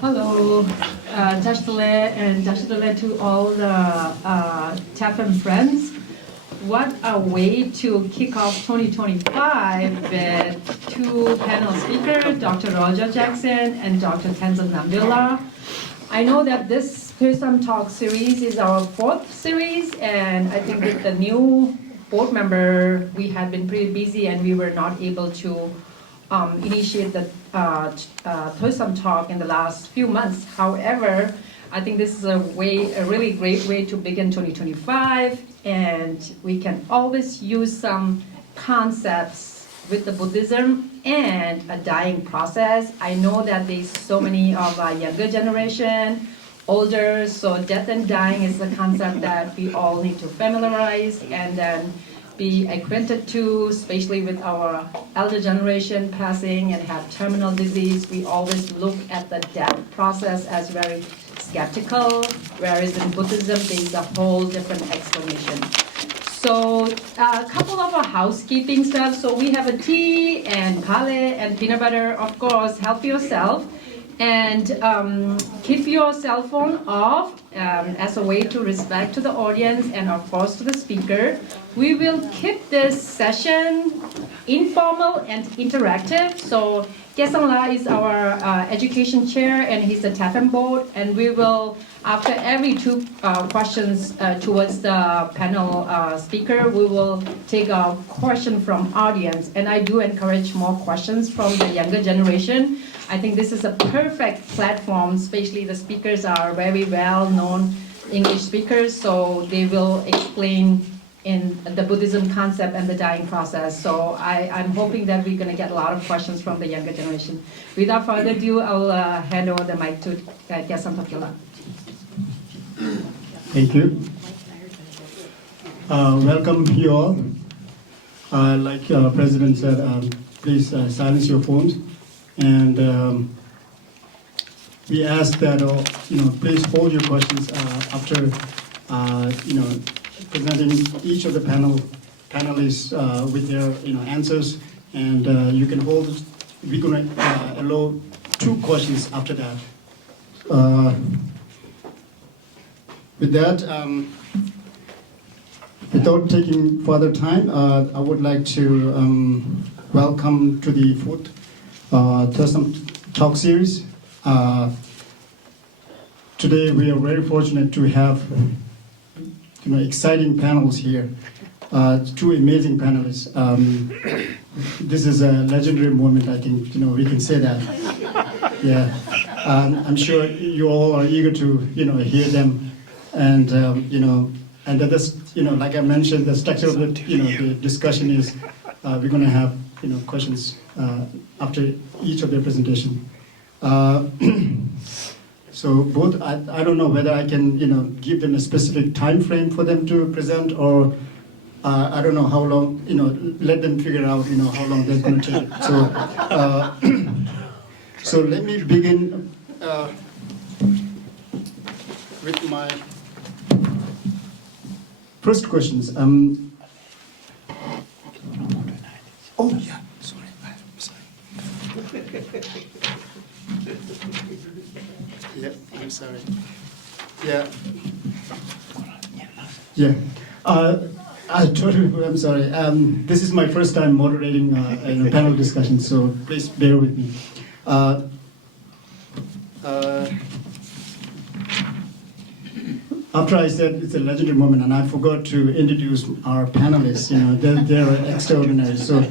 Hello, Dashtale and Dashtale to all the TAFM friends. What a way to kick off 2025 with two panel speakers, Dr. Roger Jackson and Dr. Tenzin Namdul. I know that this Buddhism Talk series is our fourth series, and I think with the new board member, we had been pretty busy and we were not able to initiate the Buddhism Talk in the last few months. However, I think this is a really great way to begin 2025, and we can always use some concepts with the Buddhism and a dying process. I know that there's so many of our younger generation, older, so death and dying is a concept that we all need to familiarize and then be acquainted to, especially with our elder generation passing and have terminal disease. We always look at the death process as very skeptical, whereas in Buddhism, there's a whole different explanation. So a couple of our housekeeping stuff. So we have a tea and pale and peanut butter. Of course, help yourself. And keep your cell phone off as a way to respect to the audience and of course to the speaker. We will keep this session informal and interactive. So Kesangla is our education chair and he's the TAFM board, and we will, after every two questions towards the panel speaker, we will take a question from audience. And I do encourage more questions from the younger generation. I think this is a perfect platform, especially the speakers are very well-known English speakers, so they will explain in the Buddhism concept and the dying process. So I'm hoping that we're going to get a lot of questions from the younger generation. Without further ado, I'll hand over the mic to Gesam Tokila. Thank you. Welcome you all. Like President said, please silence your phones. And we ask that please hold your questions after presenting each of the panelists with their answers, and you can hold. We're going to allow two questions after that. With that, without taking further time, I would like to welcome to the fourth Buddhism Talk series. Today we are very fortunate to have exciting panels here. Two amazing panelists. This is a legendary moment, I think we can say that. Yeah, I'm sure you all are eager to hear them, and and that is like I mentioned, the structure of the the discussion is we're going to have questions after each of their presentation. So both, I don't know whether I can give them a specific time frame for them to present, or I don't know how long, let them figure out how long they're going to take. So so let me begin with my first questions. Oh yeah, sorry, I'm sorry. Yeah, I'm sorry. Yeah. Yeah. I'm sorry. This is my first time moderating a panel discussion, so please bear with me. After I said it's a legendary moment, and I forgot to introduce our panelists. They're extraordinary. So,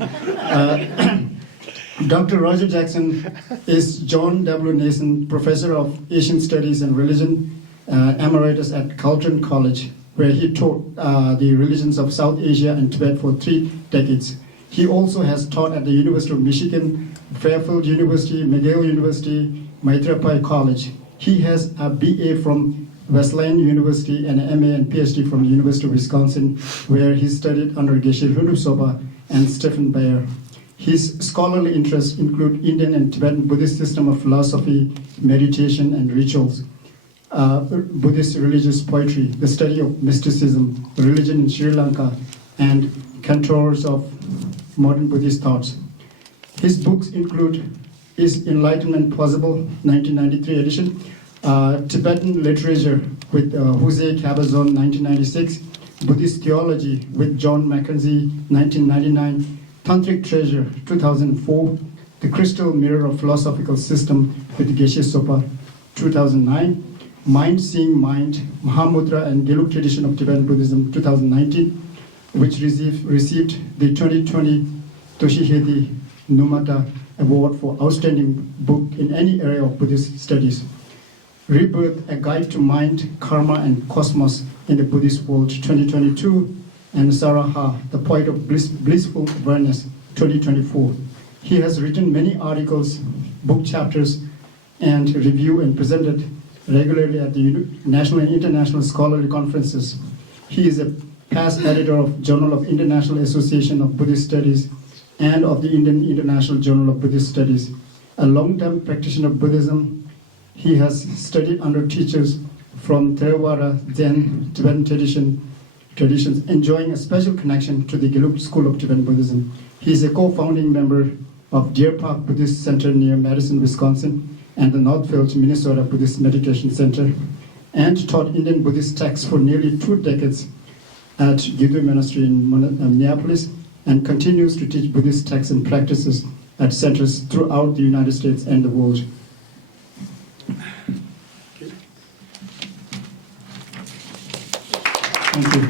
Dr. Roger Jackson is John W. Nason Professor of Asian Studies and Religion, Emeritus at Caltron College, where he taught the religions of South Asia and Tibet for 3 decades. He also has taught at the University of Michigan, Fairfield University, McGill University, Maitrapai College. He has a BA from Wesleyan University and an MA and PhD from the University of Wisconsin, where he studied under Geshe Rinpoche Soba and Stephen Bayer. His scholarly interests include Indian and Tibetan Buddhist system of philosophy, meditation, and rituals, Buddhist religious poetry, the study of mysticism, religion in Sri Lanka, and contours of modern Buddhist thoughts. His books include Is Enlightenment Possible, 1993 edition. Tibetan Literature with Jose Cabazon, 1996. Buddhist Theology with John Mackenzie, 1999. Tantric Treasure, 2004. The Crystal Mirror of Philosophical System with Geshe Sopa, 2009. Mind Seeing Mind, Mahamudra and Gelug Tradition of Tibetan Buddhism, 2019, which received the 2020 Toshihide Numata Award for Outstanding Book in any area of Buddhist studies. Rebirth, A Guide to Mind, Karma and Cosmos in the Buddhist World, 2022, and Saraha, The Poet of Blissful Awareness, 2024. He has written many articles, book chapters, and review and presented regularly at the national and international scholarly conferences. He is a past editor of Journal of International Association of Buddhist Studies and of the Indian International Journal of Buddhist Studies. A long-term practitioner of Buddhism, he has studied under teachers from Theravada, Zen, Tibetan traditions, enjoying a special connection to the Gelug School of Tibetan Buddhism. He is a co-founding member of Deer Park Buddhist Center near Madison, Wisconsin, and the Northfield, Minnesota Buddhist Meditation Center, and taught Indian Buddhist texts for nearly 2 decades at Gidwe Monastery in Minneapolis, and continues to teach Buddhist texts and practices at centers throughout the United States and the world. Thank you.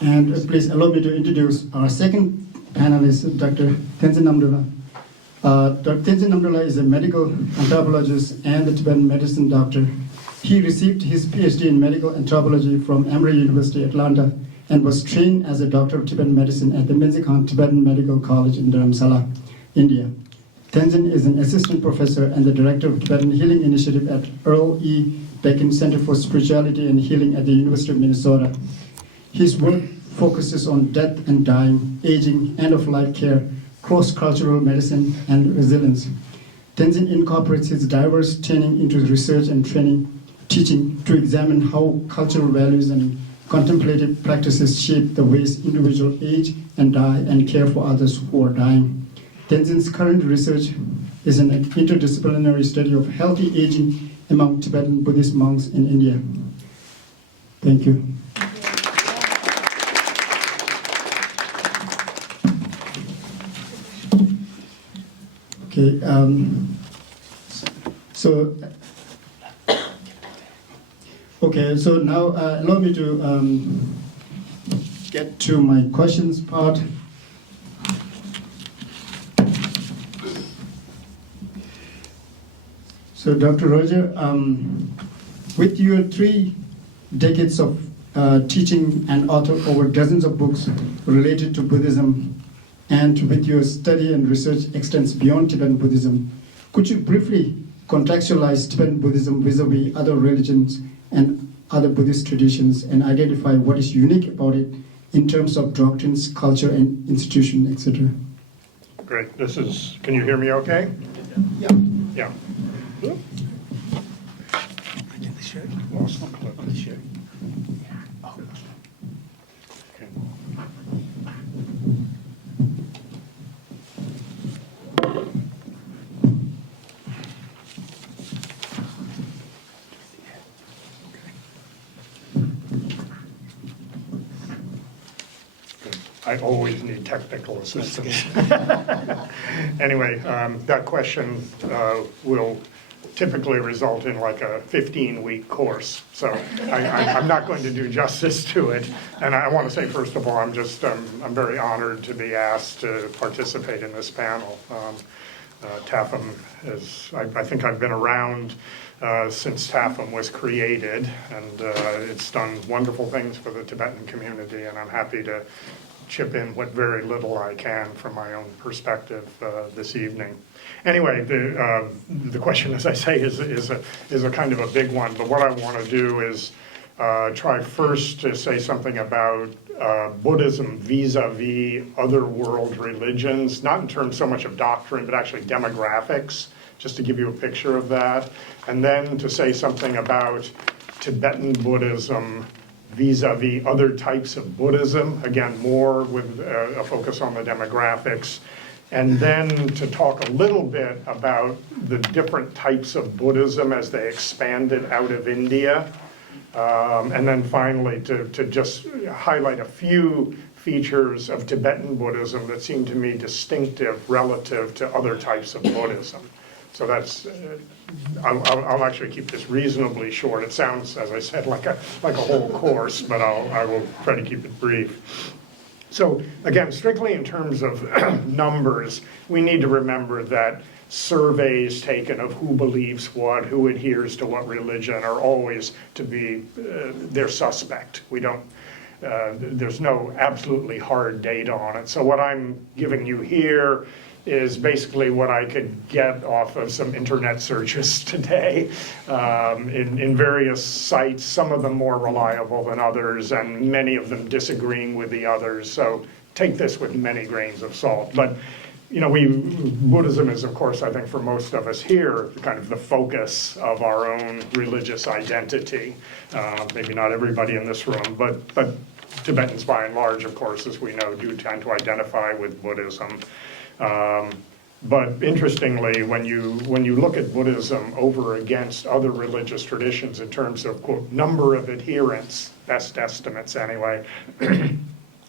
And please allow me to introduce our second panelist, Dr. Tenzin Namdul. Dr. Tenzin Namdul is a medical anthropologist and a Tibetan medicine doctor. He received his PhD in medical anthropology from Emory University, Atlanta, and was trained as a doctor of Tibetan medicine at the Menzikhan Tibetan Medical College in Dharamsala, India. Tenzin is an assistant professor and the director of Tibetan Healing Initiative at Earl E. Becken Center for Spirituality and Healing at the University of Minnesota. His work focuses on death and dying, aging, end-of-life care, cross-cultural medicine, and resilience. Tenzin incorporates his diverse training into research and teaching to examine how cultural values and contemplative practices shape the ways individuals age and die and care for others who are dying. Tenzin's current research is an interdisciplinary study of healthy aging among Tibetan Buddhist monks in India. Thank you. Okay, so now allow me to get to my questions part. So Dr. Roger, with your 3 decades of teaching and author over dozens of books related to Buddhism, and with your study and research extends beyond Tibetan Buddhism, could you briefly contextualize Tibetan Buddhism vis-a-vis other religions and other Buddhist traditions and identify what is unique about it in terms of doctrines, culture, and institution, etc.? Great. Can you hear me okay? Yeah. Yeah. Lost my clip. Okay. I always need technical assistance. Anyway, that question will typically result in like a 15-week course. So I'm not going to do justice to it. And I want to say, first of all, I'm very honored to be asked to participate in this panel. TAFM is, I think I've been around since TAFM was created, and it's done wonderful things for the Tibetan community, and I'm happy to chip in what very little I can from my own perspective this evening. Anyway, the question, as I say, is a kind of a big one, but what I want to do is try first to say something about Buddhism vis-a-vis other world religions, not in terms so much of doctrine, but actually demographics, just to give you a picture of that, and then to say something about Tibetan Buddhism vis-a-vis other types of Buddhism, again, more with a focus on the demographics, and then to talk a little bit about the different types of Buddhism as they expanded out of India, and then finally to just highlight a few features of Tibetan Buddhism that seem to me distinctive relative to other types of Buddhism. So that's, I'll actually keep this reasonably short. It sounds, as I said, like a whole course, but I will try to keep it brief. So again, strictly in terms of numbers, we need to remember that surveys taken of who believes what, who adheres to what religion are always to be, they're suspect. We don't, there's no absolutely hard data on it. So what I'm giving you here is basically what I could get off of some internet searches today in various sites, some of them more reliable than others, and many of them disagreeing with the others. So take this with many grains of salt. But you know, Buddhism is, of course, I think for most of us here, kind of the focus of our own religious identity. Maybe not everybody in this room, but Tibetans by and large, of course, as we know, do tend to identify with Buddhism. But interestingly, when you look at Buddhism over against other religious traditions in terms of, quote, number of adherents, best estimates anyway,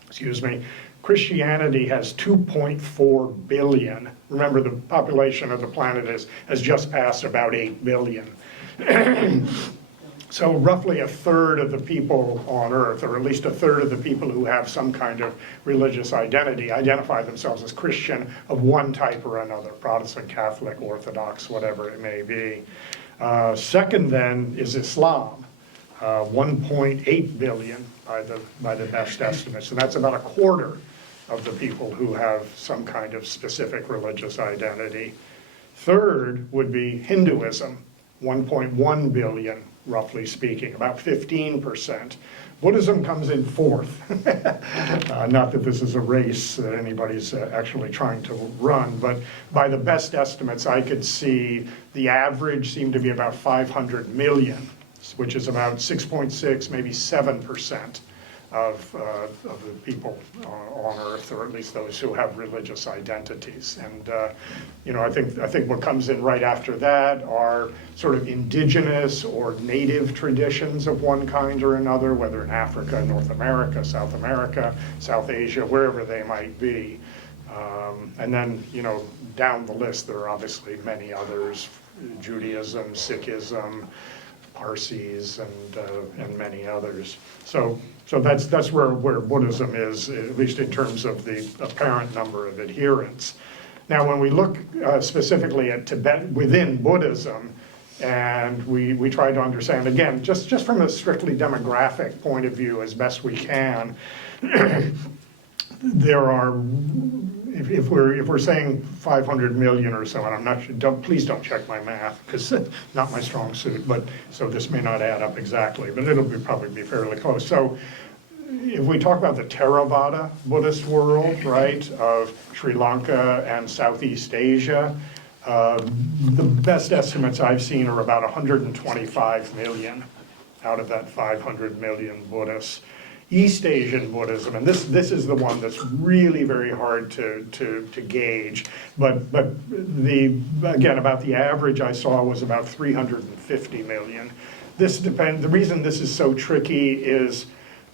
excuse me, Christianity has 2.4 billion. Remember, the population of the planet has just passed about 8 billion. So roughly a third of the people on Earth, or at least a third of the people who have some kind of religious identity, identify themselves as Christian of one type or another, Protestant, Catholic, Orthodox, whatever it may be. Second then is Islam, 1.8 billion by the best estimates, and that's about a quarter of the people who have some kind of specific religious identity. Third would be Hinduism, 1.1 billion, roughly speaking, about 15%. Buddhism comes in fourth. Not that this is a race that anybody's actually trying to run, but by the best estimates I could see, the average seemed to be about 500 million, which is about 6.6, maybe 7% of the people on Earth, or at least those who have religious identities. And you know, I think what comes in right after that are sort of indigenous or native traditions of one kind or another, whether in Africa, North America, South Asia, wherever they might be. And then, you know, down the list, there are obviously many others: Judaism, Sikhism, Parsis, and many others. So that's where Buddhism is, at least in terms of the apparent number of adherents. Now, when we look specifically at Tibet within Buddhism, and we try to understand, again, just from a strictly demographic point of view as best we can, there are, if we're saying 500 million or so, and I'm not sure, please don't check my math, because not my strong suit, but so this may not add up exactly, but it'll probably be fairly close. So if we talk about the Theravada Buddhist world, right, of Sri Lanka and Southeast Asia, the best estimates I've seen are about 125 million out of that 500 million Buddhists. East Asian Buddhism, and this is the one that's really very hard to gauge, but again, about the average I saw was about 350 million. The reason this is so tricky is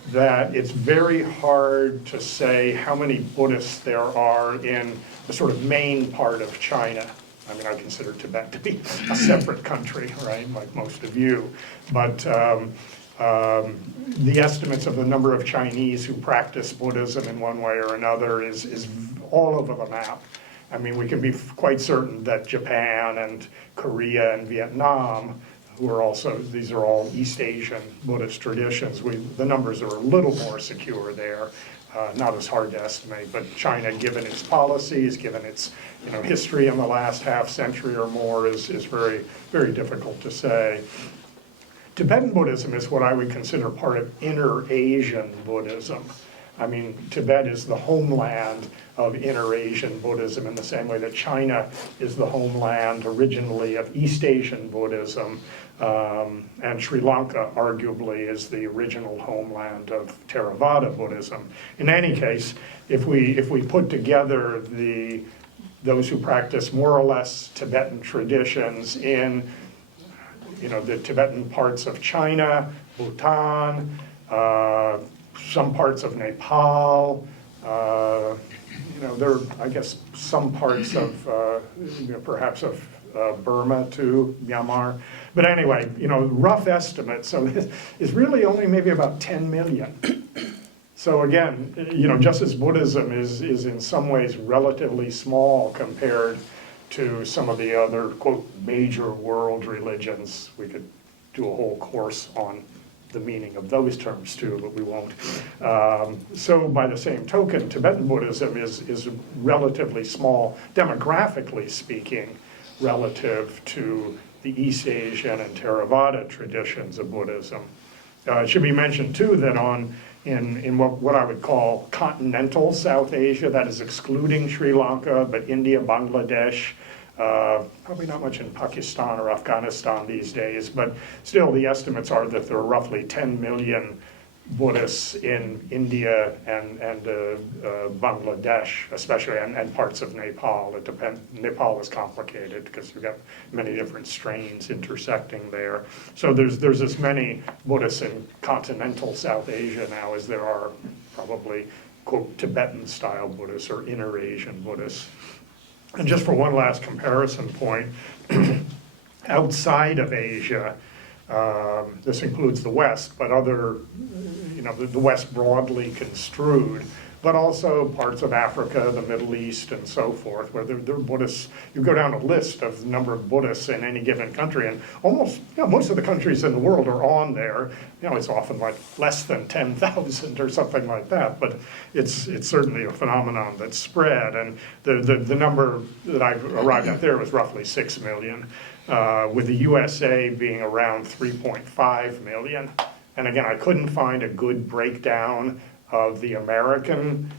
that it's very hard to say how many Buddhists there are in the sort of main part of China. I mean, I consider Tibet to be a separate country, right, like most of you, but the estimates of the number of Chinese who practice Buddhism in one way or another is all over the map. I mean, we can be quite certain that Japan and Korea and Vietnam, who are also, these are all East Asian Buddhist traditions, the numbers are a little more secure there, not as hard to estimate, but China, given its policies, given its history in the last half century or more, is very, very difficult to say. Tibetan Buddhism is what I would consider part of Inner Asian Buddhism. I mean, Tibet is the homeland of Inner Asian Buddhism in the same way that China is the homeland originally of East Asian Buddhism, and Sri Lanka arguably is the original homeland of Theravada Buddhism. In any case, if we put together those who practice more or less Tibetan traditions in the Tibetan parts of China, Bhutan, some parts of Nepal, there are, I guess, some parts of, perhaps of Burma too, Myanmar. But anyway, rough estimate, so it's really only maybe about 10 million. So again, just as Buddhism is in some ways relatively small compared to some of the other, quote, major world religions, we could do a whole course on the meaning of those terms too, but we won't. So by the same token, Tibetan Buddhism is relatively small, demographically speaking, relative to the East Asian and Theravada traditions of Buddhism. It should be mentioned too that in what I would call continental South Asia, that is excluding Sri Lanka, but India, Bangladesh, probably not much in Pakistan or Afghanistan these days, but still the estimates are that there are roughly 10 million Buddhists in India and Bangladesh, especially, and parts of Nepal. Nepal is complicated because you've got many different strains intersecting there. So there's as many Buddhists in continental South Asia now as there are probably, quote, Tibetan-style Buddhists or Inner Asian Buddhists. And just for one last comparison point, outside of Asia, this includes the West, but other, the West broadly construed, but also parts of Africa, the Middle East, and so forth, where there are Buddhists. You go down a list of the number of Buddhists in any given country, and almost, most of the countries in the world are on there. It's often like less than 10,000 or something like that, but it's certainly a phenomenon that's spread, and the number that I've arrived at there was roughly 6 million, with the USA being around 3.5 million. And again, I couldn't find a good breakdown of the American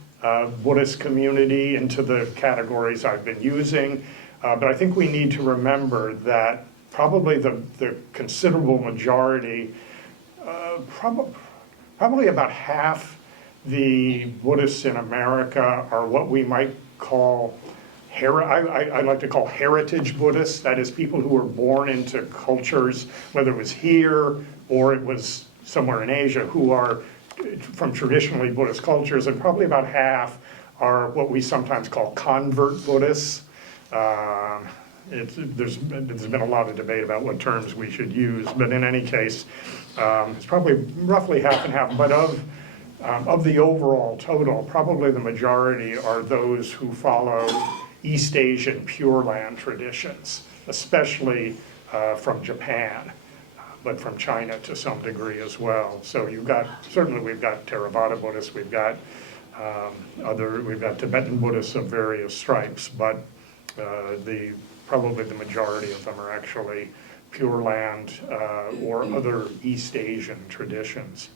Buddhist community into the categories I've been using. But I think we need to remember that probably the considerable majority, probably about half the Buddhists in America are what we might call, I like to call heritage Buddhists. That is, people who were born into cultures, whether it was here or it was somewhere in Asia, who are from traditionally Buddhist cultures, and probably about half are what we sometimes call convert Buddhists. There's been a lot of debate about what terms we should use, but in any case, it's probably roughly half and half. But of the overall total, probably the majority are those who follow East Asian Pure Land traditions, especially from Japan, but from China to some degree as well. So we've got Theravada Buddhists, we've got Tibetan Buddhists of various stripes, but probably the majority of them are actually Pure Land or other East Asian traditions.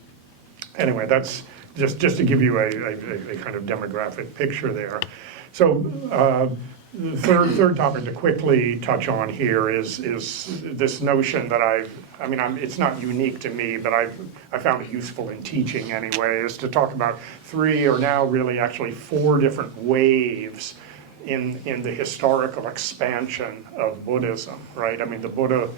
Anyway, that's just to give you a kind of demographic picture there. So the third topic to quickly touch on here is this notion that it's not unique to me, but I found it useful in teaching anyway, is to talk about 3 or now really actually 4 different waves in the historical expansion of Buddhism, right? I mean, the Buddha,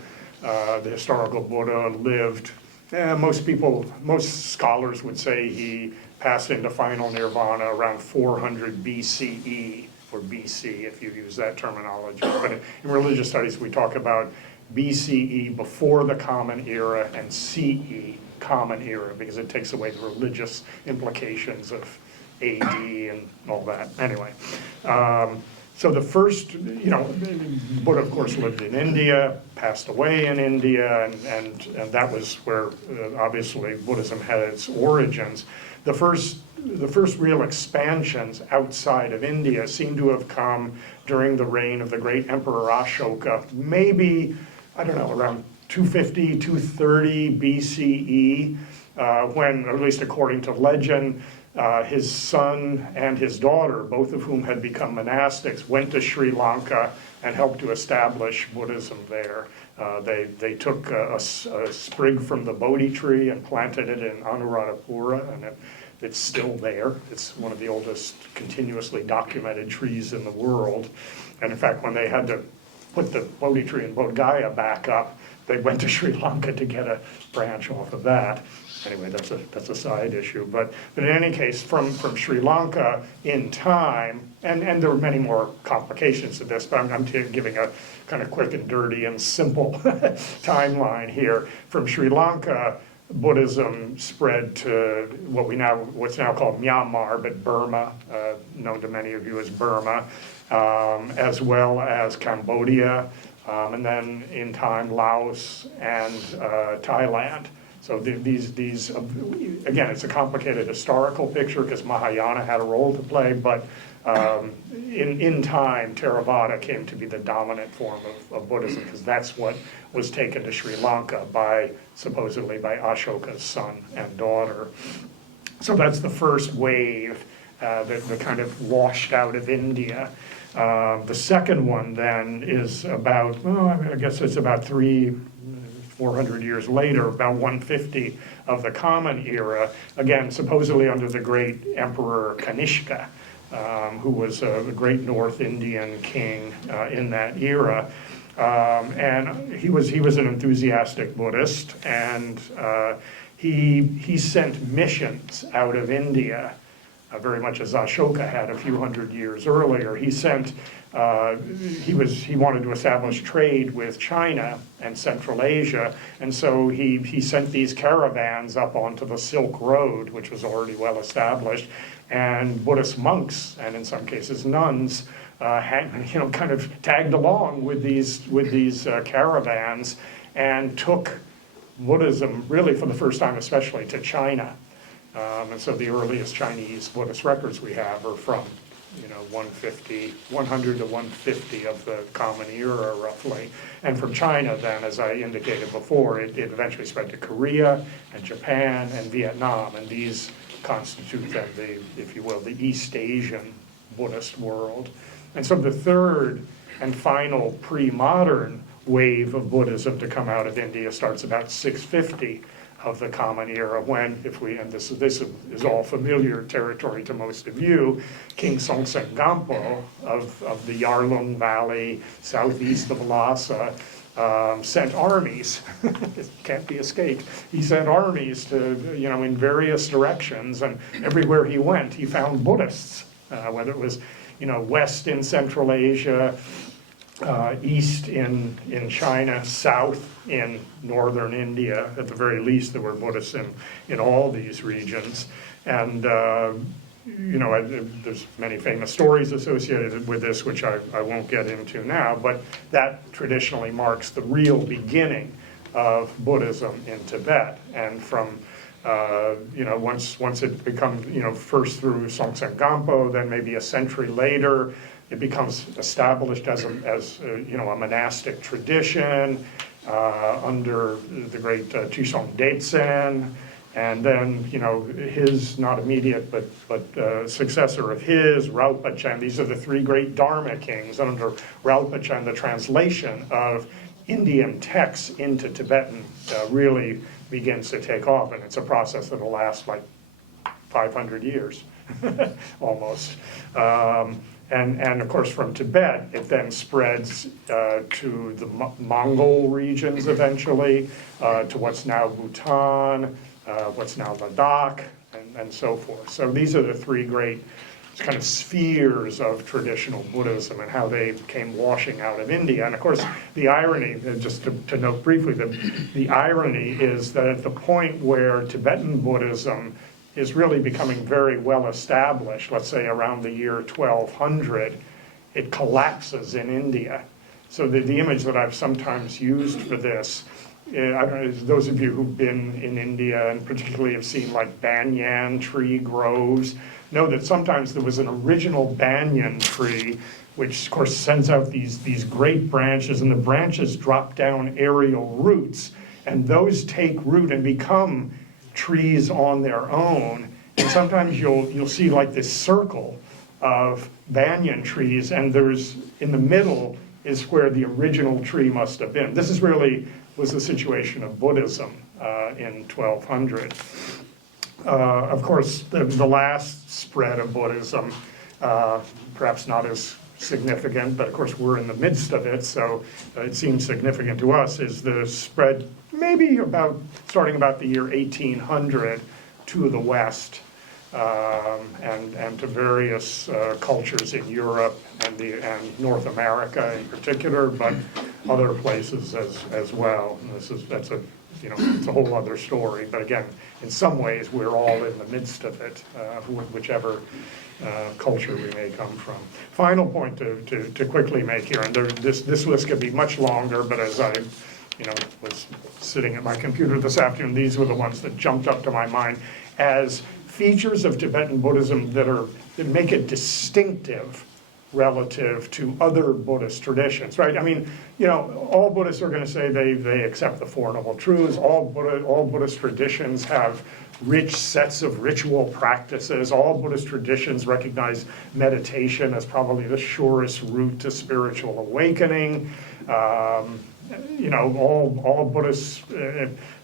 the historical Buddha lived, most scholars would say he passed into final nirvana around 400 BCE, or BC if you use that terminology. But in religious studies we talk about BCE, before the Common Era, and CE, Common Era, because it takes away the religious implications of AD and all that. Anyway, so the first, Buddha of course lived in India, passed away in India, and that was where obviously Buddhism had its origins. The first real expansions outside of India seem to have come during the reign of the great Emperor Ashoka, maybe, around 250, 230 BCE, when, at least according to legend, his son and his daughter, both of whom had become monastics, went to Sri Lanka and helped to establish Buddhism there. They took a sprig from the Bodhi tree and planted it in Anuradhapura, and it's still there. It's one of the oldest continuously documented trees in the world. And in fact, when they had to put the Bodhi tree in Bodh Gaya back up, they went to Sri Lanka to get a branch off of that. Anyway, that's a side issue. But in any case, from Sri Lanka in time, and there were many more complications to this, but I'm giving a kind of quick and dirty and simple timeline here. From Sri Lanka, Buddhism spread to what's now called Myanmar, but Burma, known to many of you as Burma, as well as Cambodia, and then in time Laos and Thailand. So these again, it's a complicated historical picture because Mahayana had a role to play, but in time, Theravada came to be the dominant form of Buddhism because that's what was taken to Sri Lanka supposedly by Ashoka's son and daughter. So that's the first wave that kind of washed out of India. The second one then is about, I guess it's about 400 years later, about 150 of the Common Era, again, supposedly under the great Emperor Kanishka, who was a great North Indian king in that era. And he was an enthusiastic Buddhist, and he sent missions out of India, very much as Ashoka had a few hundred years earlier. He wanted to establish trade with China and Central Asia, and so he sent these caravans up onto the Silk Road, which was already well established, and Buddhist monks, and in some cases nuns, kind of tagged along with these caravans and took Buddhism really for the first time, especially to China. And so the earliest Chinese Buddhist records we have are from 100 to 150 of the Common Era, roughly. And from China, then, as I indicated before, it eventually spread to Korea and Japan and Vietnam, and these constitute then if you will, the East Asian Buddhist world. And so the third and final pre-modern wave of Buddhism to come out of India starts about 650 of the Common Era, when, and this is all familiar territory to most of you, King Songtsen Gampo of the Yarlung Valley, southeast of Lhasa, sent armies, it can't be escaped, he sent armies to, in various directions, and everywhere he went, he found Buddhists, whether it was, west in Central Asia, east in China, south in northern India. At the very least, there were Buddhists in all these regions. And, there's many famous stories associated with this, which I won't get into now, but that traditionally marks the real beginning of Buddhism in Tibet. And from once it becomes, first through Songtsen Gampo, then maybe a century later, it becomes established as a monastic tradition under the great Tuzong Detsen, and then his not immediate but successor of his, Rinpoche. These are the three great Dharma kings. And under Rinpoche, the translation of Indian texts into Tibetan really begins to take off, and it's a process that'll last like 500 years, almost. And of course, from Tibet, it then spreads to the Mongol regions eventually, to what's now Bhutan, what's now Ladakh, and so forth. So these are the three great kind of spheres of traditional Buddhism and how they came washing out of India. And of course, the irony, just to note briefly, the irony is that at the point where Tibetan Buddhism is really becoming very well established, let's say around the year 1200, it collapses in India. So the image that I've sometimes used for this, I don't know, those of you who've been in India and particularly have seen like banyan tree groves, know that sometimes there was an original banyan tree, which of course sends out these great branches, and the branches drop down aerial roots, and those take root and become trees on their own, And sometimes you'll see like this circle of banyan trees, and there's, in the middle is where the original tree must have been. This was the situation of Buddhism in 1200. Of course, the last spread of Buddhism, perhaps not as significant, but of course we're in the midst of it, so it seems significant to us, is the spread maybe starting about the year 1800 to the West, and to various cultures in Europe and North America in particular, but other places as well. And that's it's a whole other story. But again, in some ways, we're all in the midst of it, whichever culture we may come from. Final point to quickly make here, and this list could be much longer, but as I was sitting at my computer this afternoon, these were the ones that jumped up to my mind as features of Tibetan Buddhism that make it distinctive relative to other Buddhist traditions, right? I mean, all Buddhists are going to say they accept the Four Noble Truths. All Buddhist traditions have rich sets of ritual practices. All Buddhist traditions recognize meditation as probably the surest route to spiritual awakening. All Buddhists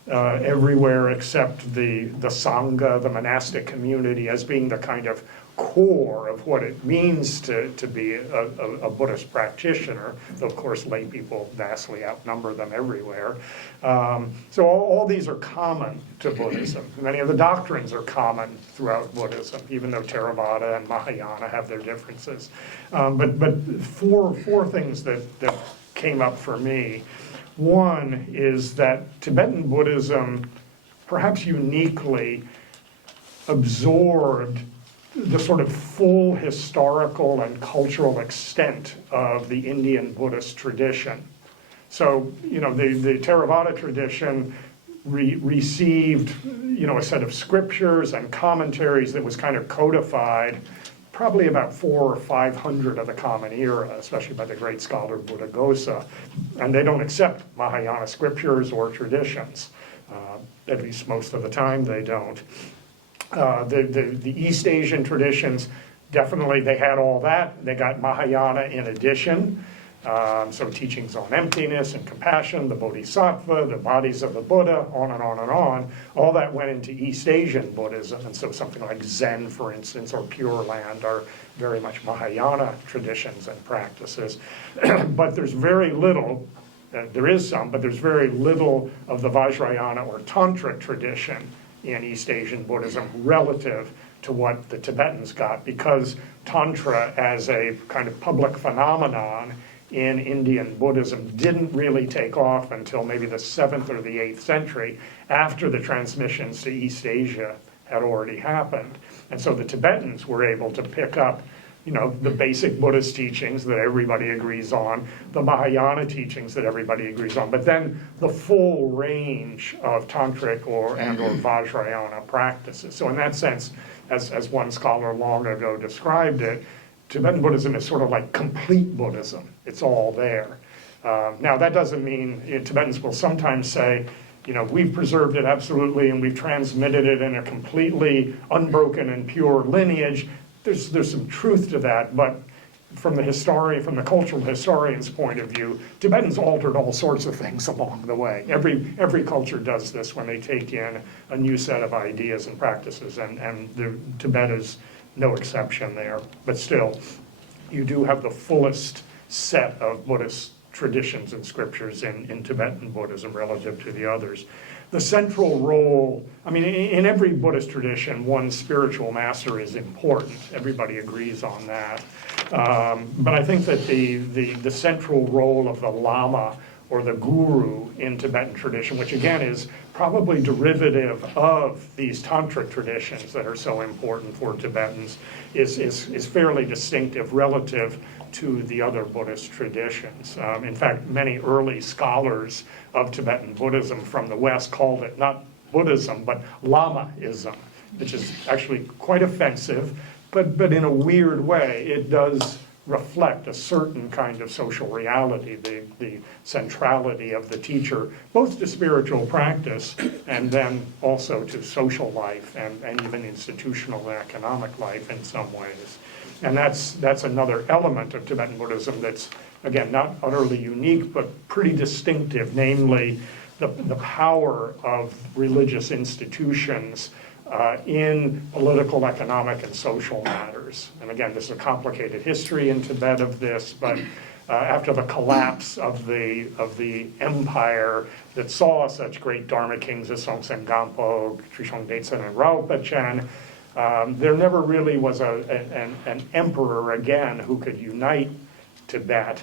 everywhere except the Sangha, the monastic community, as being the kind of core of what it means to be a Buddhist practitioner, though of course lay people vastly outnumber them everywhere. So all these are common to Buddhism. Many of the doctrines are common throughout Buddhism, even though Theravada and Mahayana have their differences. But four things that came up for me. One is that Tibetan Buddhism, perhaps uniquely, absorbed the sort of full historical and cultural extent of the Indian Buddhist tradition. So, the Theravada tradition received, a set of scriptures and commentaries that was kind of codified probably about 400 or 500 of the Common Era, especially by the great scholar Buddhaghosa. And they don't accept Mahayana scriptures or traditions. At least most of the time they don't. The East Asian traditions, definitely they had all that. They got Mahayana in addition. So teachings on emptiness and compassion, the Bodhisattva, the bodies of the Buddha, on and on and on. All that went into East Asian Buddhism. And so something like Zen, for instance, or Pure Land are very much Mahayana traditions and practices. But there's very little, there is some, but there's very little of the Vajrayana or Tantric tradition in East Asian Buddhism relative to what the Tibetans got, because Tantra as a kind of public phenomenon in Indian Buddhism didn't really take off until maybe the 7th or the 8th century, after the transmissions to East Asia had already happened. And so the Tibetans were able to pick up the basic Buddhist teachings that everybody agrees on, the Mahayana teachings that everybody agrees on, but then the full range of Tantric or Vajrayana practices. So in that sense, as one scholar long ago described it, Tibetan Buddhism is sort of like complete Buddhism. It's all there. Now that doesn't mean, Tibetans will sometimes say, we've preserved it absolutely and we've transmitted it in a completely unbroken and pure lineage. There's some truth to that, but from the cultural historian's point of view, Tibetans altered all sorts of things along the way. Every culture does this when they take in a new set of ideas and practices, and Tibet is no exception there. But still, you do have the fullest set of Buddhist traditions and scriptures in Tibetan Buddhism relative to the others. The central role, in every Buddhist tradition, one spiritual master is important. Everybody agrees on that. But I think that the central role of the Lama or the Guru in Tibetan tradition, which again is probably derivative of these Tantric traditions that are so important for Tibetans, is fairly distinctive relative to the other Buddhist traditions. In fact, many early scholars of Tibetan Buddhism from the West called it not Buddhism, but Lamaism, which is actually quite offensive, but in a weird way, it does reflect a certain kind of social reality, the centrality of the teacher, both to spiritual practice and then also to social life and even institutional and economic life in some ways. And that's another element of Tibetan Buddhism that's, again, not utterly unique, but pretty distinctive, namely the power of religious institutions in political, economic, and social matters. And again, there's a complicated history in Tibet of this, but after the collapse of the empire that saw such great Dharma kings as Songtsen Gampo, Trishong Detsen, and Rinpoche, there never really was an emperor again who could unite Tibet,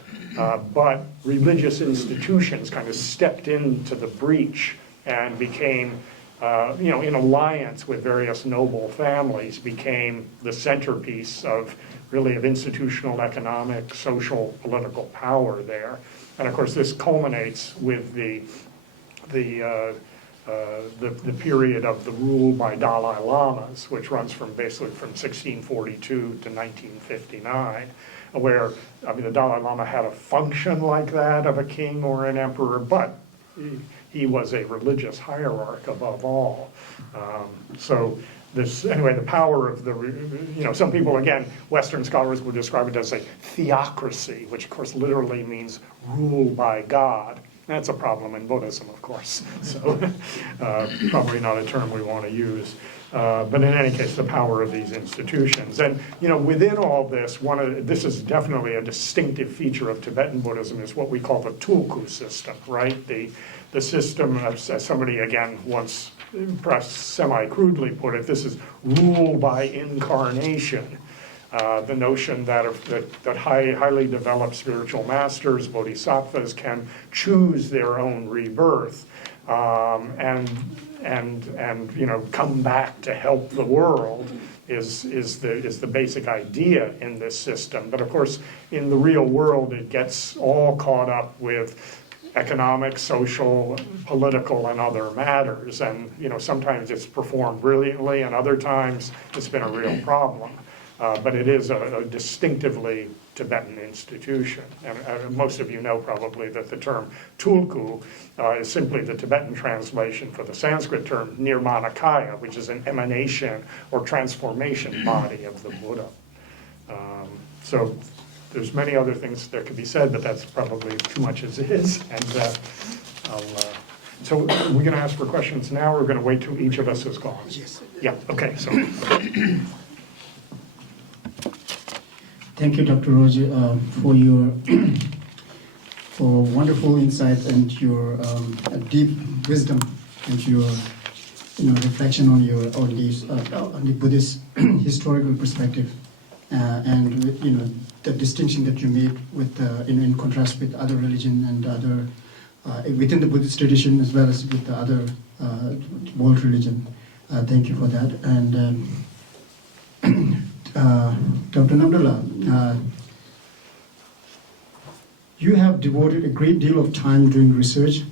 but religious institutions kind of stepped into the breach and became, in alliance with various noble families, became the centerpiece of institutional, economic, social, political power there. And of course, this culminates with the period of the rule by Dalai Lamas, which runs basically from 1642 to 1959, where, the Dalai Lama had a function like that of a king or an emperor, but he was a religious hierarch above all. The power of some people, again, Western scholars would describe it as a theocracy, which of course literally means rule by God. That's a problem in Buddhism, of course, so probably not a term we want to use. But in any case, the power of these institutions. And, within all this, this is definitely a distinctive feature of Tibetan Buddhism, is what we call the tulku system, right? The system, as somebody, again, once perhaps semi-crudely put it, this is rule by incarnation. The notion that highly developed spiritual masters, bodhisattvas, can choose their own rebirth and come back to help the world is the basic idea in this system. But of course, in the real world, it gets all caught up with economic, social, political, and other matters. And sometimes it's performed brilliantly, and other times it's been a real problem. But it is a distinctively Tibetan institution. And most of you know probably that the term tulku is simply the Tibetan translation for the Sanskrit term nirmanakaya, which is an emanation or transformation body of the Buddha. So there's many other things that could be said, but that's probably too much as is. And so we're going to ask for questions now, or we're going to wait till each of us is gone? Yes. Yeah, okay, so. Thank you, Dr. Roger, for your for wonderful insight and your deep wisdom and your reflection on the Buddhist historical perspective, and the distinction that you made with in contrast with other religion and other within the Buddhist tradition as well as with the other world religion. Thank you for that. And Dr. Namdul, you have devoted a great deal of time doing research,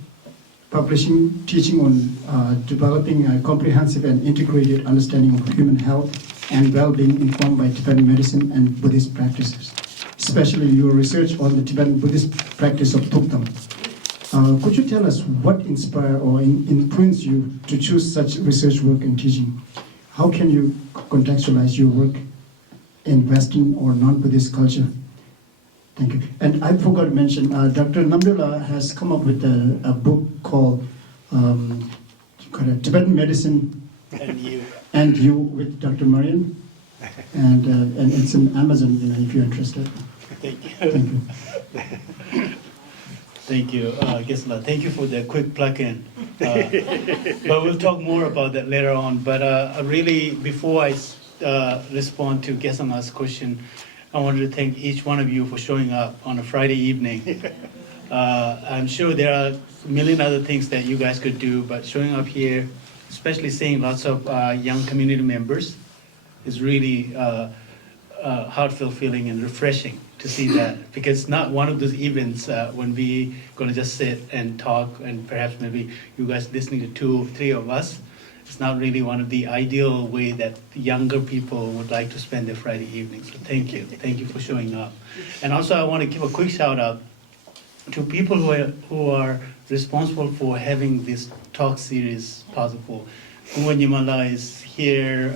publishing, teaching on developing a comprehensive and integrated understanding of human health and well-being informed by Tibetan medicine and Buddhist practices, especially your research on the Tibetan Buddhist practice of Thuktam. Could you tell us what inspired or influenced you to choose such research work and teaching? How can you contextualize your work in Western or non-Buddhist culture? Thank you. And I forgot to mention, Dr. Namdul has come up with a book called Tibetan Medicine and You with Dr. Marian, and it's on Amazon, if you're interested. Thank you. Thank you. Thank you, Gisela. Thank you for the quick plug-in. But we'll talk more about that later on. But really, before I respond to Gesama's question, I wanted to thank each one of you for showing up on a Friday evening. I'm sure there are a million other things that you guys could do, but showing up here, especially seeing lots of young community members, is really heartfelt feeling and refreshing to see that, because it's not one of those events when we going to just sit and talk and perhaps maybe you guys listening to 2 or 3 of us it's not really one of the ideal way that younger people would like to spend their Friday evenings. So thank you. Thank you for showing up. And also I want to give a quick shout out to people who are responsible for having this talk series possible. Kuwa Nyamala is here,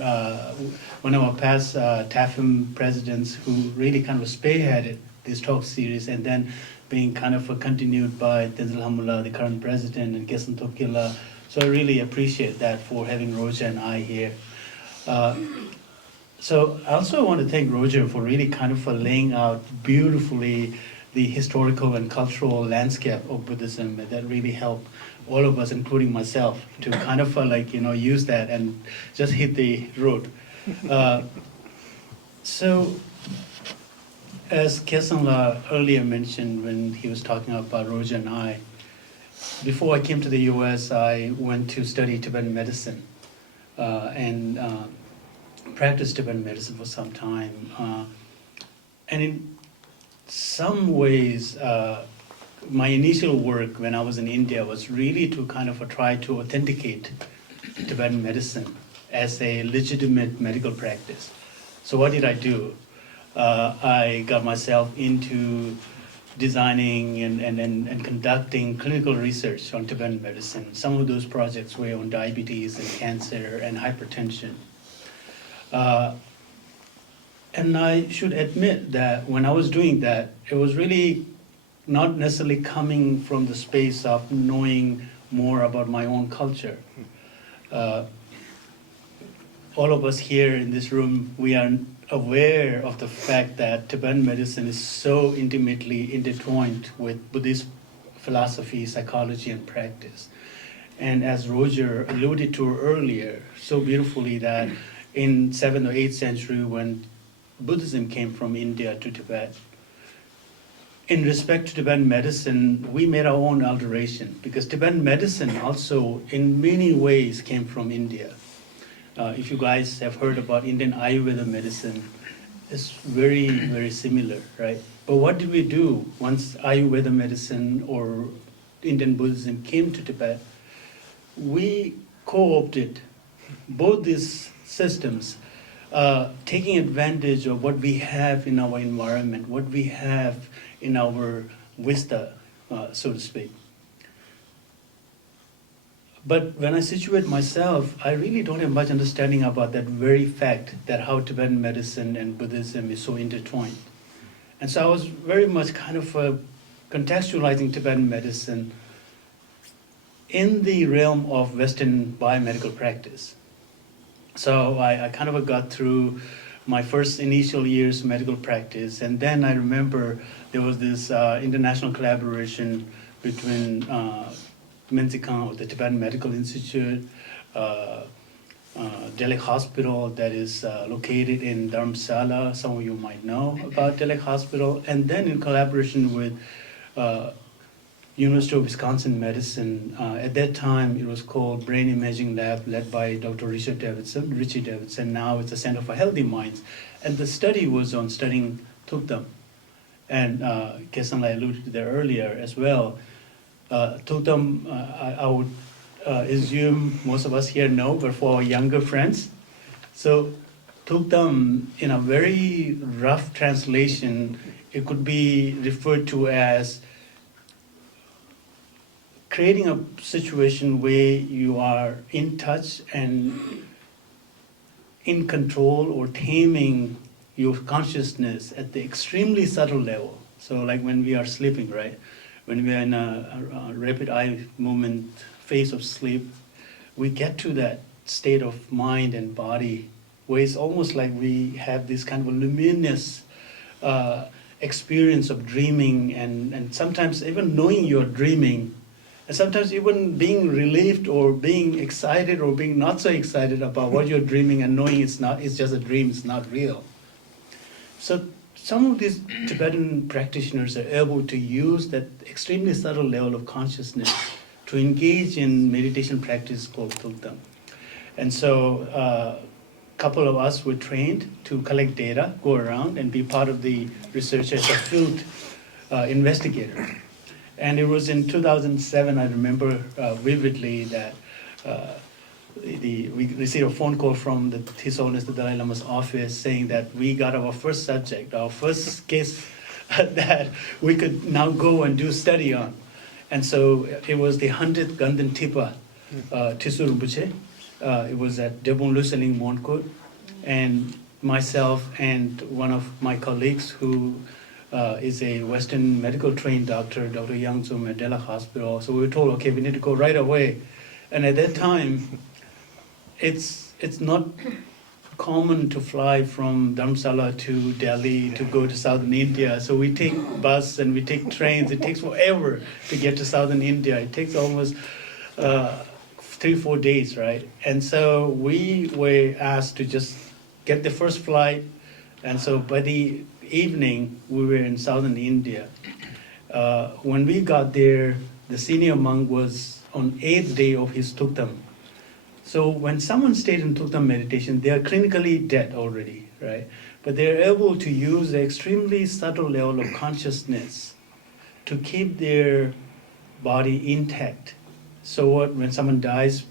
one of our past TAFM presidents who really kind of spearheaded this talk series, and then being kind of continued by Tenzin Hamula, the current president, and Kesan Tokila. So I really appreciate that for having Roger and I here. So I also want to thank Roger for really kind of laying out beautifully the historical and cultural landscape of Buddhism that really helped all of us, including myself, to kind of use that and just hit the road. So as Kesanla earlier mentioned when he was talking about Roger and I, before I came to the US, I went to study Tibetan medicine and practiced Tibetan medicine for some time. And in some ways, my initial work when I was in India was really to kind of try to authenticate Tibetan medicine as a legitimate medical practice. So what did I do? I got myself into designing and conducting clinical research on Tibetan medicine. Some of those projects were on diabetes and cancer and hypertension. And I should admit that when I was doing that, it was really not necessarily coming from the space of knowing more about my own culture. All of us here in this room, we are aware of the fact that Tibetan medicine is so intimately intertwined with Buddhist philosophy, psychology, and practice. And as Roger alluded to earlier, so beautifully, that in 7th or 8th century when Buddhism came from India to Tibet, in respect to Tibetan medicine, we made our own alteration, because Tibetan medicine also in many ways came from India. If you guys have heard about Indian Ayurveda medicine, it's very, very similar, right? But what did we do once Ayurveda medicine or Indian Buddhism came to Tibet? We co-opted both these systems, taking advantage of what we have in our environment, what we have in our vista, so to speak. But when I situate myself, I really don't have much understanding about that very fact that how Tibetan medicine and Buddhism is so intertwined. And so I was very much kind of contextualizing Tibetan medicine in the realm of Western biomedical practice. So I kind of got through my first initial years medical practice, and then I remember there was this international collaboration between Menzikan, or the Tibetan Medical Institute, Delhi Hospital that is located in Dharamsala. Some of you might know about Delhi Hospital. And then in collaboration with University of Wisconsin Medicine, at that time it was called Brain Imaging Lab, led by Dr. Richie Davidson. Now it's a Center for Healthy Minds. And the study was on studying Tukdam. And Kesanla alluded to that earlier as well. Tukdam, I would assume most of us here know, but for our younger friends. So Tukdam, in a very rough translation, it could be referred to as creating a situation where you are in touch and in control or taming your consciousness at the extremely subtle level. So like when we are sleeping, right? When we are in a rapid eye movement phase of sleep, we get to that state of mind and body where it's almost like we have this kind of a luminous experience of dreaming, and sometimes even knowing you're dreaming, and sometimes even being relieved or being excited or being not so excited about what you're dreaming and knowing it's just a dream, it's not real. So some of these Tibetan practitioners are able to use that extremely subtle level of consciousness to engage in meditation practice called Tukdam. And so a couple of us were trained to collect data, go around and be part of the research as a field investigator. And it was in 2007, I remember vividly, that we received a phone call from His Holiness the Dalai Lama's office saying that we got our first subject, our first case that we could now go and do study on. And so it was the 100th Ganden Tipa Tisu Rinpoche. It was at Debon Luseling Monkot, and myself and one of my colleagues who is a Western medical trained doctor, Dr. Yang Zum at Dela Hospital. So we were told, okay, we need to go right away. And at that time, it's not common to fly from Dharamsala to Delhi to go to southern India. So we take bus and we take trains. It takes forever to get to southern India. It takes almost 3-4 days, right? And so we were asked to just get the first flight. And so by the evening, we were in southern India. When we got there, the senior monk was on 8th day of his tuktam. So when someone stayed in tuktam meditation, they are clinically dead already, right? But they're able to use the extremely subtle level of consciousness to keep their body intact. So what, when someone dies,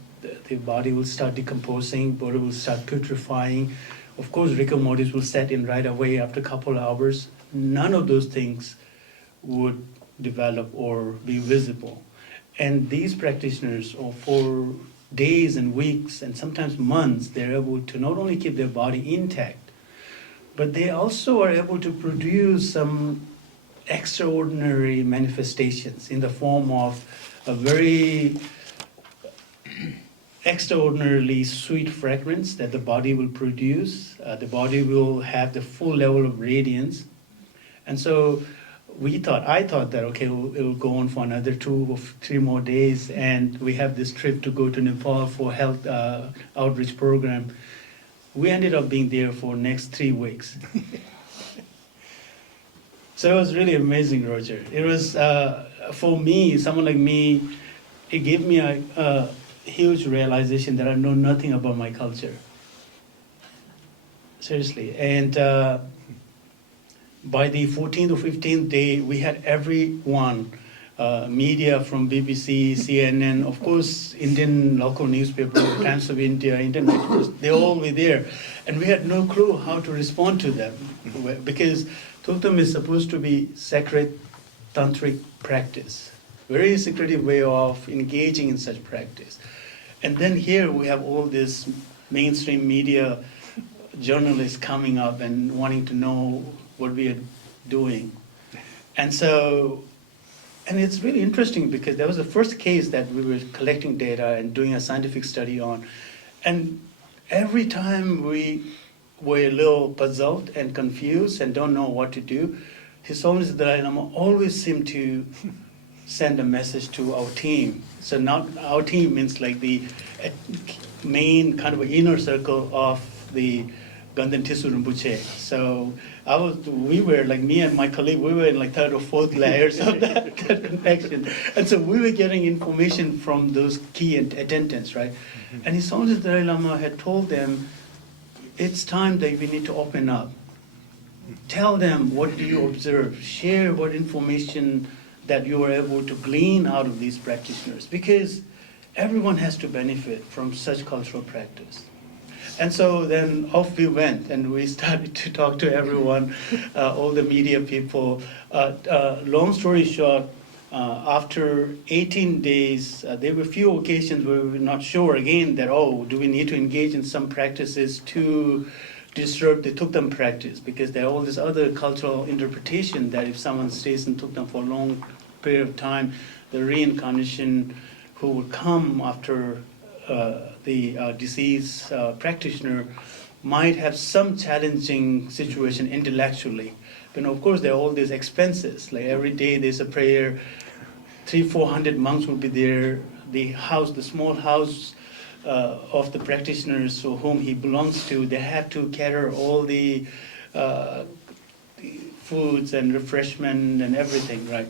the body will start decomposing, body will start putrefying. Of course, rigor mortis will set in right away after a couple of hours. None of those things would develop or be visible. And these practitioners, for days and weeks and sometimes months, they're able to not only keep their body intact, but they also are able to produce some extraordinary manifestations in the form of a very extraordinarily sweet fragrance that the body will produce. The body will have the full level of radiance. And so I thought that, okay, it will go on for another 2 or 3 more days, and we have this trip to go to Nepal for health outreach program. We ended up being there for next 3 weeks. So it was really amazing, Roger. It was, for me, someone like me, it gave me a huge realization that I know nothing about my culture. Seriously. And by the 14th or 15th day, we had everyone, media from BBC, CNN, of course, Indian local newspaper, Times of India, Indian newspapers, they all were there. And we had no clue how to respond to them, because Tuktam is supposed to be sacred tantric practice, very secretive way of engaging in such practice. And then here we have all this mainstream media journalists coming up and wanting to know what we are doing. And so, and it's really interesting because that was the first case that we were collecting data and doing a scientific study on. And every time we were a little puzzled and confused and don't know what to do, His Holiness the Dalai Lama always seemed to send a message to our team. So now our team means like the main kind of inner circle of the Ganden Tisu Rinpoche. So we were, like me and my colleague, we were in like 3rd or 4th layers of that connection. And so we were getting information from those key attendants, right? Mm-hmm. And His Holiness the Dalai Lama had told them, it's time that we need to open up. Tell them what do you observe. Share what information that you are able to glean out of these practitioners, because everyone has to benefit from such cultural practice. And so then off we went, and we started to talk to everyone, all the media people. Long story short, after 18 days, there were a few occasions where we were not sure again that, do we need to engage in some practices to disrupt the Tuktam practice? Because there are all this other cultural interpretation that if someone stays in Tuktam for a long period of time, the reincarnation who will come after the deceased practitioner might have some challenging situation intellectually. But of course, there are all these expenses. Like every day there's a prayer, 300-400 monks will be there. The small house of the practitioners to whom he belongs to, they have to carry all the foods and refreshment and everything, right?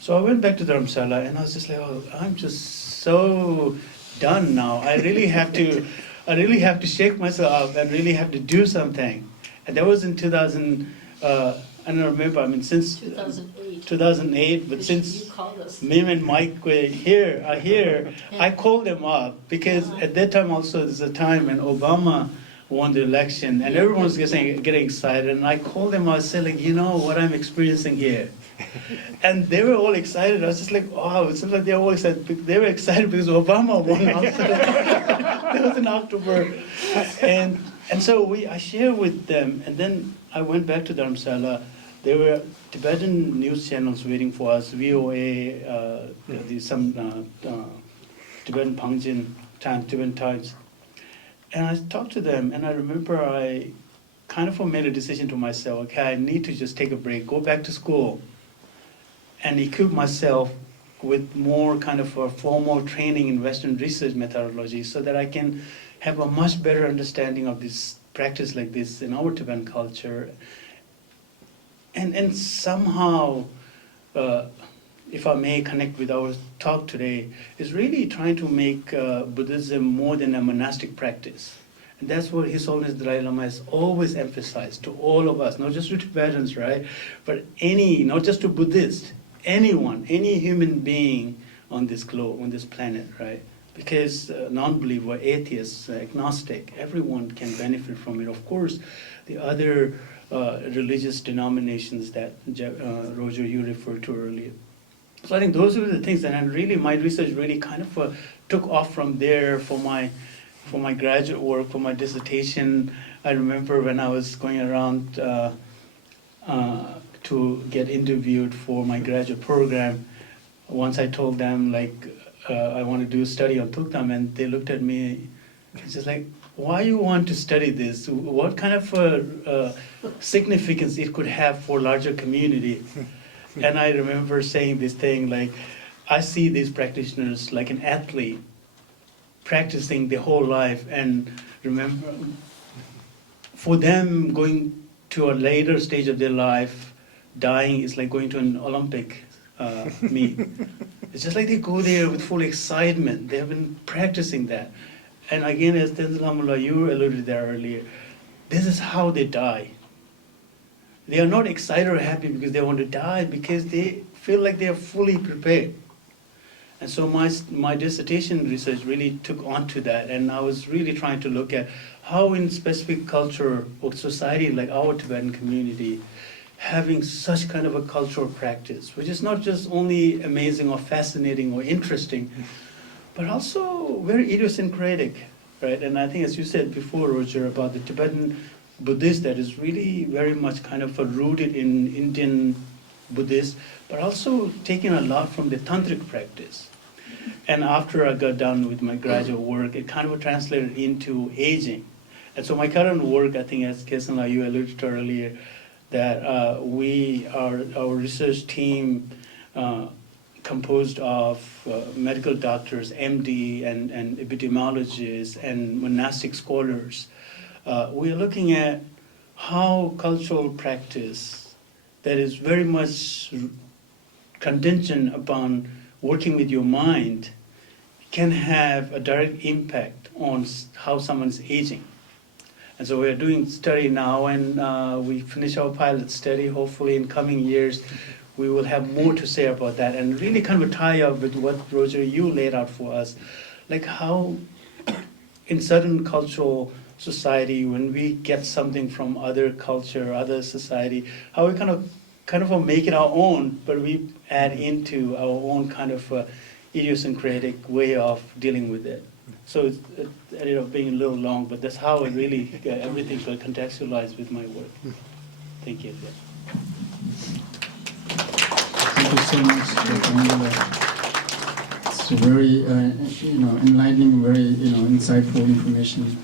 So I went back to Dharamsala and I was just like, I'm just so done now. I really have to shake myself up and really have to do something. And that was in 2009. And I remember, I mean, since 2008. 2008, but You since called us. Mim and Mike were here, I called them up because at that time also there's a time when Obama won the election and everyone was getting excited, and I called them. I said, like, you know what I'm experiencing here, and they were all excited. I was just like, wow, it seems like they're all excited. They were excited because Obama won. That was in October, and so I shared with them, and then I went back to Dharamsala. There were Tibetan news channels waiting for us, VOA, some Tibetan Pangjin, Tibetan Times. And I talked to them, and I remember I kind of made a decision to myself, okay, I need to just take a break, go back to school, and equip myself with more kind of a formal training in Western research methodology so that I can have a much better understanding of this practice like this in our Tibetan culture. And somehow, if I may connect with our talk today, is really trying to make Buddhism more than a monastic practice. And that's what His Holiness Dalai Lama has always emphasized to all of us, not just to Tibetans, right? But not just to Buddhists, anyone, any human being on this globe, on this planet, right? Because non-believer, atheists, agnostic, everyone can benefit from it. Of course, the other religious denominations that Roger, you referred to earlier. So I think those were the things, and really my research really kind of took off from there for my graduate work, for my dissertation. I remember when I was going around to get interviewed for my graduate program, once I told them like I want to do a study on Tuktam, and they looked at me, it's just like, why you want to study this? What kind of significance it could have for larger community? And I remember saying this thing like, I see these practitioners like an athlete practicing their whole life, and remember, for them going to a later stage of their life, dying is like going to an Olympic meet. It's just like they go there with full excitement. They have been practicing that. And again, as Tenzin, you alluded there earlier, this is how they die. They are not excited or happy because they want to die, because they feel like they are fully prepared. And so my dissertation research really took onto that, and I was really trying to look at how in specific culture or society like our Tibetan community, having such kind of a cultural practice, which is not just only amazing or fascinating or interesting, but also very idiosyncratic, right? And I think, as you said before, Roger, about the Tibetan Buddhist, that is really very much kind of rooted in Indian Buddhist, but also taking a lot from the tantric practice. And after I got done with my graduate work, it kind of translated into aging. And so my current work, I think, as Kesan, you alluded to earlier, that our research team composed of medical doctors, MD, and epidemiologists, and monastic scholars. We are looking at how cultural practice that is very much contingent upon working with your mind can have a direct impact on how someone's aging. And so we're doing study now, and we finish our pilot study. Hopefully in coming years, we will have more to say about that, and really kind of tie up with what, Roger, you laid out for us, like how in certain cultural society, when we get something from other culture, other society, how we kind of make it our own, but we add into our own kind of idiosyncratic way of dealing with it. So it ended up being a little long, but that's how I really everything got contextualized with my work. Thank you. Thank you so much, Dr. Namdul. It's a very enlightening, very insightful information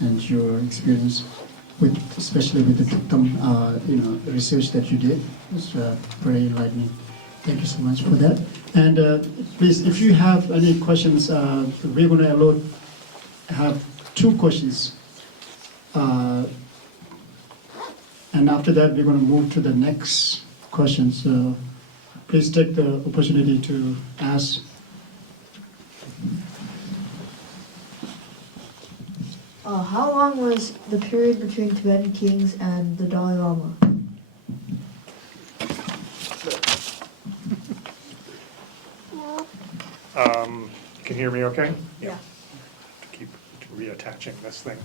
and your experience with, especially with the Tuktam research that you did. It's very enlightening. Thank you so much for that. And please, if you have any questions, we're going to have 2 questions. And after that, we're going to move to the next question. So please take the opportunity to ask. How long was the period between Tibetan kings and the Dalai Lama? Can you hear me okay? Yeah. Keep reattaching this thing.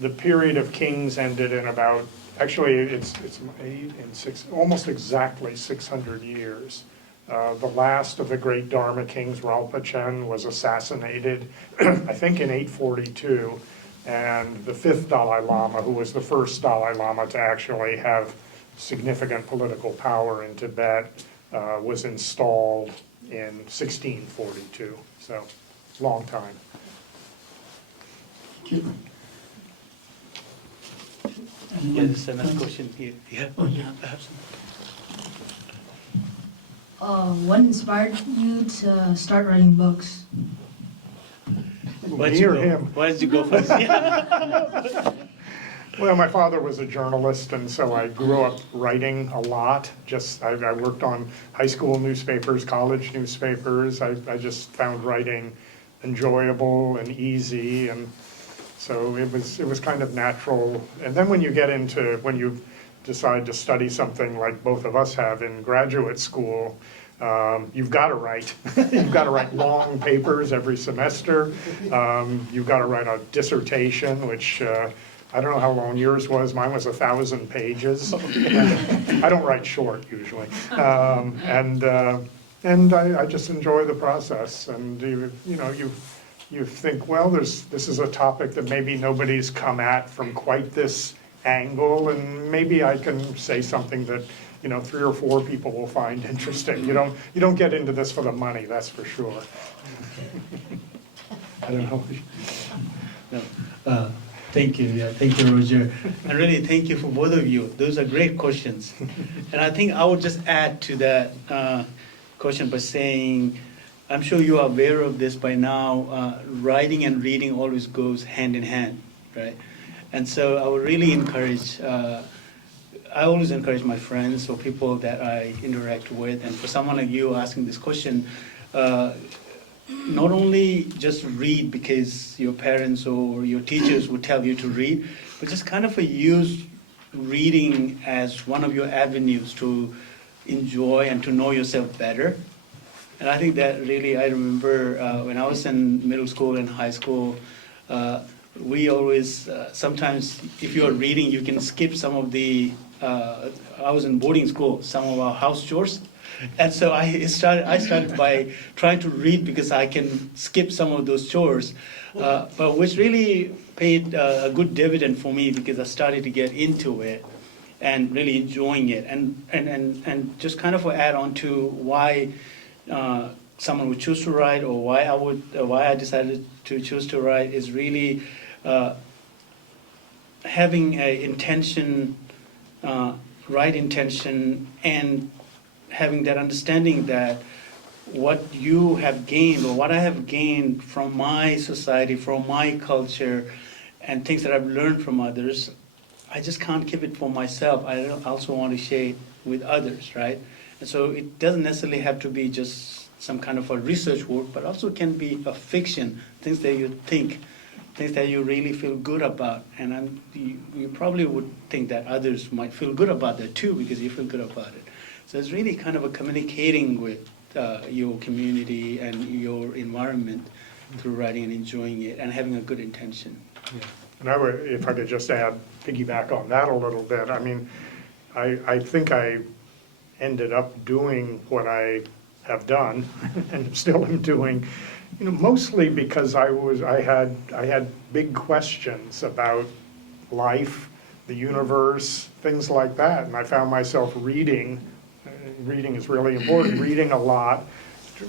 The period of kings ended in about, actually, it's 8 and 6, almost exactly 600 years. The last of the great Dharma kings, Rinpoche, was assassinated, I think in 842, and the 5th Dalai Lama, who was the first Dalai Lama to actually have significant political power in Tibet, was installed in 1642, so long time. Yeah, there's another question here. Yeah. Oh, yeah. Perhaps. What inspired you to start writing books? Why Me or him? Why did you go first? Yeah. Well, my father was a journalist, and so I grew up writing a lot. I worked on high school newspapers, college newspapers. I just found writing enjoyable and easy, and so it was kind of natural. And then when you decide to study something like both of us have in graduate school, you've got to write. You've got to write long papers every semester. You've got to write a dissertation, which I don't know how long yours was. Mine was 1,000 pages. I don't write short usually, and I just enjoy the process. And you think, well, this is a topic that maybe nobody's come at from quite this angle, and maybe I can say something that 3 or 4 people will find interesting. You don't get into this for the money, that's for sure. I don't know. No. Thank you. Yeah, thank you, Roger. And really, thank you for both of you. Those are great questions. And I think I would just add to that question by saying, I'm sure you are aware of this by now, writing and reading always goes hand in hand, right? And so I would really encourage, I always encourage my friends or people that I interact with, and for someone like you asking this question, not only just read because your parents or your teachers would tell you to read, but just kind of use reading as one of your avenues to enjoy and to know yourself better. And I think that really, I remember when I was in middle school and high school, we always, sometimes if you're reading, you can skip some of the, I was in boarding school, some of our house chores. And so I started by trying to read because I can skip some of those chores, but which really paid a good dividend for me because I started to get into it and really enjoying it. And just kind of add on to why someone would choose to write, or why I decided to choose to write, is really having a intention, right intention, and having that understanding that what you have gained or what I have gained from my society, from my culture, and things that I've learned from others, I just can't keep it for myself. I also want to share it with others, right? And so it doesn't necessarily have to be just some kind of a research work, but also can be a fiction, things that you think, things that you really feel good about. And you probably would think that others might feel good about that too, because you feel good about it. So it's really kind of a communicating with your community and your environment through writing and enjoying it and having a good intention. Yeah. And if I could just piggyback on that a little bit, I mean, I think I ended up doing what I have done and still am doing, mostly because I had big questions about life, the universe, things like that, and I found myself reading. Reading is really important, reading a lot.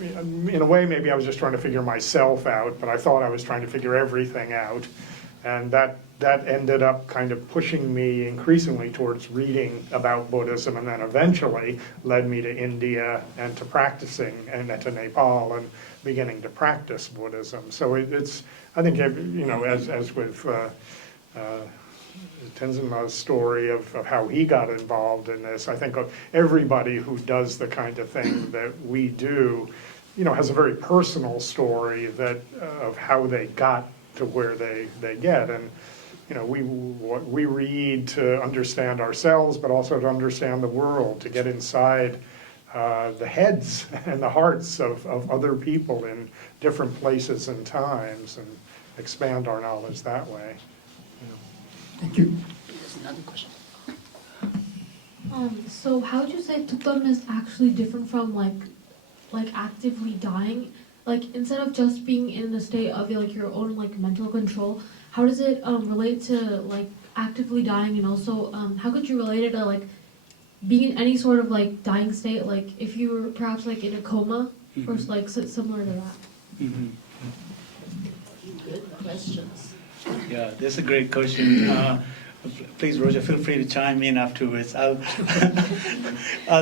In a way, maybe I was just trying to figure myself out, but I thought I was trying to figure everything out. And that ended up kind of pushing me increasingly towards reading about Buddhism, and then eventually led me to India and to practicing, and to Nepal, and beginning to practice Buddhism. So it's, I think, as with Tenzin's story of how he got involved in this, I think everybody who does the kind of thing that we do, has a very personal story of how they got to where they get. And we read to understand ourselves, but also to understand the world, to get inside the heads and the hearts of other people in different places and times and expand our knowledge that way. Thank you. There's another question. So how would you say tukdam is actually different from like actively dying? Like instead of just being in a state of like your own like mental control, how does it relate to like actively dying, and also how could you relate it to like being in any sort of like dying state, like if you were perhaps like in a coma or like similar to that? Mhm. Good questions. Yeah, that's a great question. Please, Roger, feel free to chime in afterwards. I'll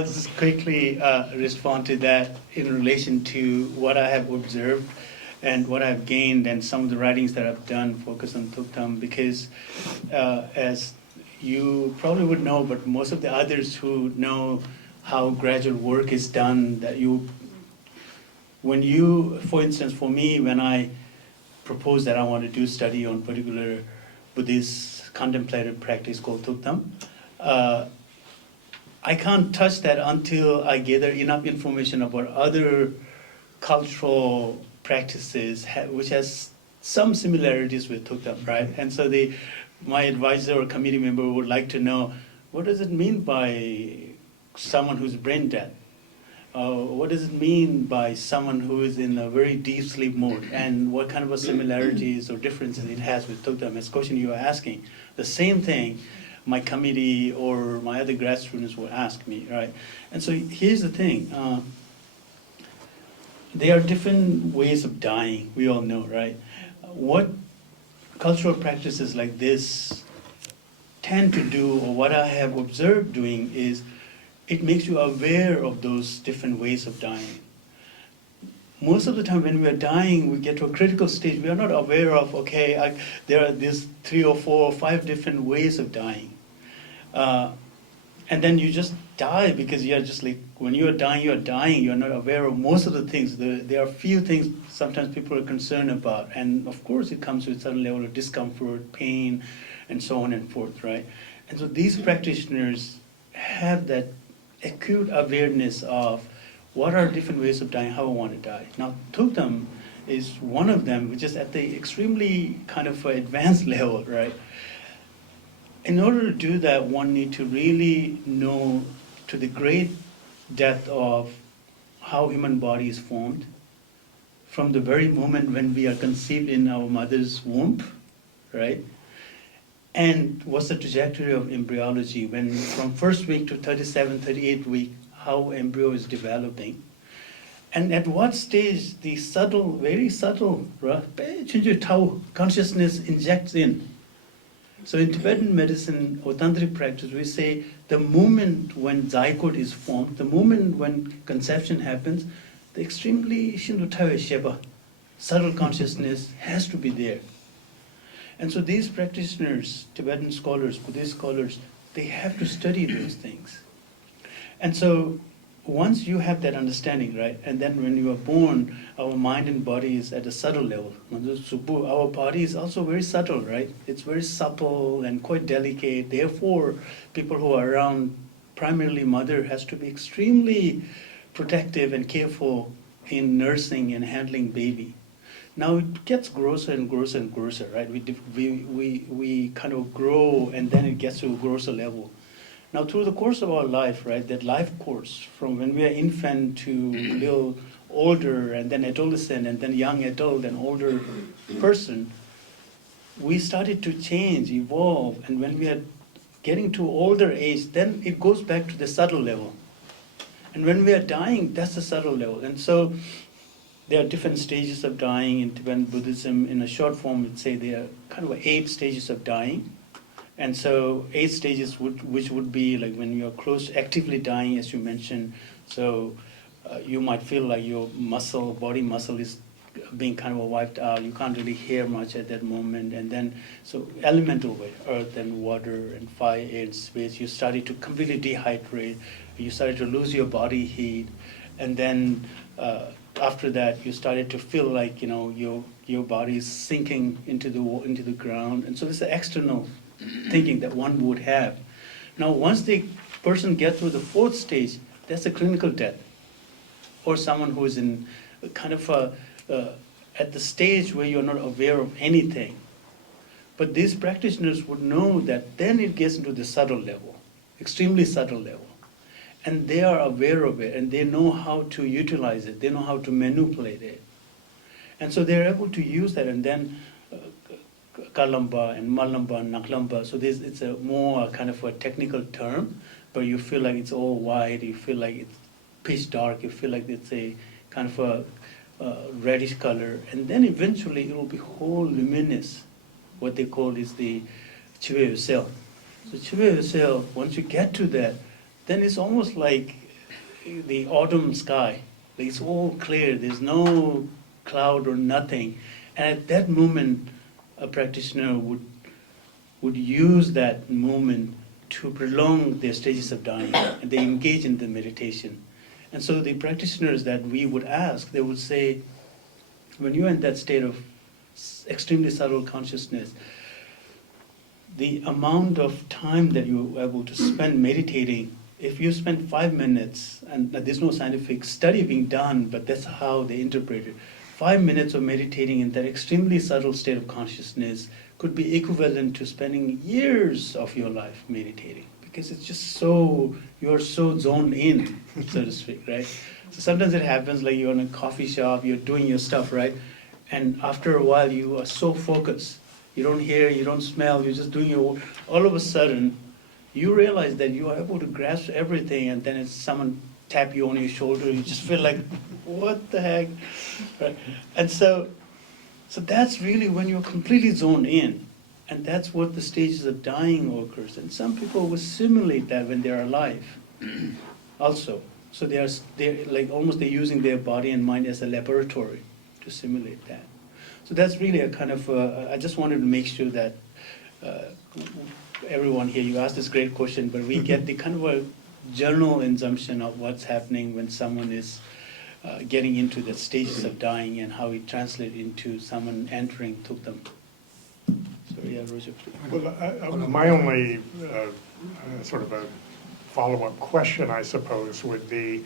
just quickly respond to that in relation to what I have observed and what I've gained and some of the writings that I've done focus on Tuktam, because as you probably would know, but most of the others who know how gradual work is done, that when you, for instance, for me, when I propose that I want to do study on particular Buddhist contemplative practice called Tuktam, I can't touch that until I gather enough information about other cultural practices which has some similarities with Tuktam, right? And so my advisor or committee member would like to know, what does it mean by someone who's brain dead? What does it mean by someone who is in a very deep sleep mode, and what kind of similarities or differences it has with Tuktam? As question you are asking, the same thing my committee or my other grad students will ask me, right? And so here's the thing. There are different ways of dying, we all know, right? What cultural practices like this tend to do, or what I have observed doing, is it makes you aware of those different ways of dying. Most of the time when we are dying, we get to a critical stage, we are not aware of, okay, there are these 3 or 4 or 5 different ways of dying. And then you just die because you are just like, when you are dying, you're not aware of most of the things. There are few things sometimes people are concerned about. And of course it comes with a certain level of discomfort, pain, and so on and forth, right? And so these practitioners have that acute awareness of what are different ways of dying, how I want to die. Now, Tuktam is one of them, which is at the extremely kind of advanced level, right? In order to do that, one need to really know to the great depth of how human body is formed from the very moment when we are conceived in our mother's womb, right? And what's the trajectory of embryology when from first week to 37, 38 week, how embryo is developing. And at what stage the subtle, very subtle, consciousness injects in. So in Tibetan medicine or tantric practice, we say the moment when zygote is formed, the moment when conception happens, the extremely subtle consciousness has to be there. And so these practitioners, Tibetan scholars, Buddhist scholars, they have to study those things. And so once you have that understanding, right, and then when you are born, our mind and body is at a subtle level. Our body is also very subtle, right? It's very supple and quite delicate. Therefore, people who are around, primarily mother, has to be extremely protective and careful in nursing and handling baby. Now it gets grosser and grosser and grosser, right? We kind of grow, and then it gets to a grosser level. Now through the course of our life, right, that life course, from when we are infant to little older, and then adolescent, and then young adult, and older person, we started to change, evolve, and when we are getting to older age, then it goes back to the subtle level. And when we are dying, that's the subtle level. And so there are different stages of dying in Tibetan Buddhism. In a short form, we'd say there are kind of 8 stages of dying. And so 8 stages which would be like when you're close to actively dying, as you mentioned. So you might feel like your body muscle is being kind of wiped out. You can't really hear much at that moment. And then, so elemental way, earth and water and fire, air and space, you started to completely dehydrate. You started to lose your body heat. And then after that, you started to feel like, your body is sinking into the ground. And so this is the external thinking that one would have. Now, once the person gets through the 4th stage, that's a clinical death. Or someone who is in kind of at the stage where you're not aware of anything. But these practitioners would know that then it gets into the subtle level, extremely subtle level. And they are aware of it, and they know how to utilize it, they know how to manipulate it. And so they're able to use that, and then Kalamba and Malamba and Naklamba, so it's a more kind of a technical term, but you feel like it's all white, you feel like it's pitch dark, you feel like it's a kind of a reddish color, and then eventually it will be whole luminous. What they call is the Chive cell. So Chive cell, once you get to that, then it's almost like the autumn sky. It's all clear, there's no cloud or nothing. And at that moment, a practitioner would use that moment to prolong their stages of dying, and they engage in the meditation. And so the practitioners that we would ask, they would say, when you're in that state of extremely subtle consciousness, the amount of time that you're able to spend meditating, if you spend 5 minutes, and there's no scientific study being done, but that's how they interpret it, 5 minutes of meditating in that extremely subtle state of consciousness could be equivalent to spending years of your life meditating, because it's just so, you're so zoned in, so to speak, right? So sometimes it happens like you're in a coffee shop, you're doing your stuff, right? And after a while you are so focused, you don't hear, you don't smell, you're just doing your work. All of a sudden, you realize that you are able to grasp everything, and then it's someone tap you on your shoulder, you just feel like, what the heck? Right? And so that's really when you're completely zoned in. And that's what the stages of dying occurs. And some people will simulate that when they're alive also. So they're like almost they're using their body and mind as a laboratory to simulate that. So that's really a kind of, I just wanted to make sure that everyone here, you asked this great question, but we get the kind of a general assumption of what's happening when someone is getting into the stages of dying and how it translates into someone entering Tukdam. So yeah, Roger, please. Well, my only sort of a follow-up question, I suppose, would be,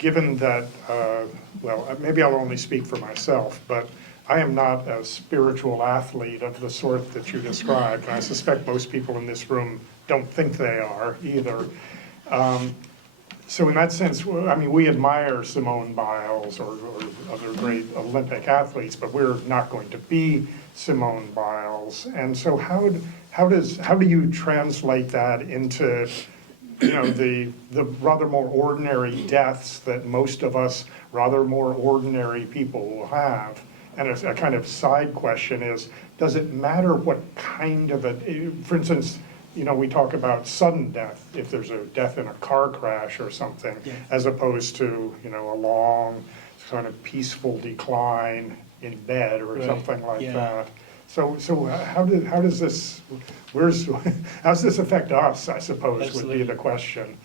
given that, well, maybe I'll only speak for myself, but I am not a spiritual athlete of the sort that you described, and I suspect most people in this room don't think they are either. So in that sense, I mean, we admire Simone Biles or other great Olympic athletes, but we're not going to be Simone Biles. And so how do you translate that into, you know, the rather more ordinary deaths that most of us rather more ordinary people will have? And a kind of side question is, does it matter what kind of a, for instance, you know, we talk about sudden death, if there's a death in a car crash or something, yeah, as opposed to, you know, a long kind of peaceful decline in bed or right, something like yeah, that. So how does this, how does this affect us, I suppose, Absolutely. would be the question.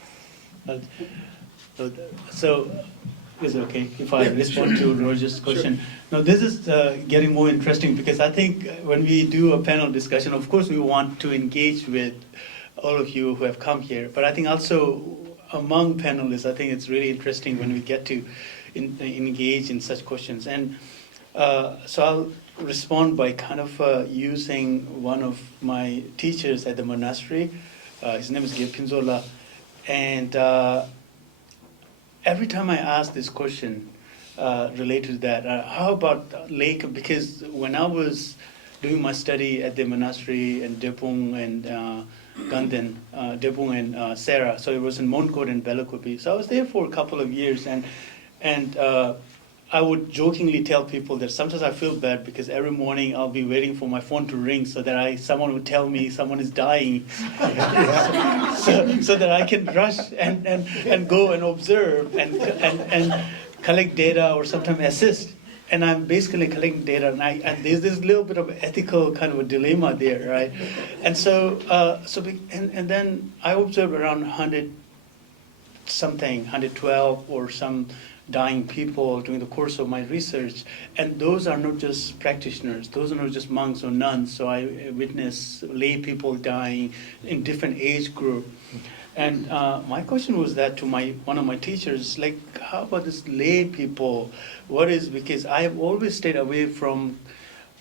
So is it okay if I respond to Roger's question? Sure. Now this is getting more interesting, because I think when we do a panel discussion, of course we want to engage with all of you who have come here, but I think also among panelists, I think it's really interesting when we get to engage in such questions. And so I'll respond by kind of using one of my teachers at the monastery. His name is Gye Pinzola. And every time I ask this question related to that, how about lake? Because when I was doing my study at the monastery in Depung and Ganden, Depung and Sarah, so it was in Monkot and Belakopi. So I was there for a couple of years, and I would jokingly tell people that sometimes I feel bad because every morning I'll be waiting for my phone to ring so that someone would tell me someone is dying, so that I can rush and go and observe and collect data or sometimes assist. And I'm basically collecting data, and there's this little bit of ethical kind of a dilemma there, right? And so and then I observed around 112 or some dying people during the course of my research, and those are not just practitioners, those are not just monks or nuns, so I witness lay people dying in different age group. And my question was that to one of my teachers, like, how about this lay people? Because I have always stayed away from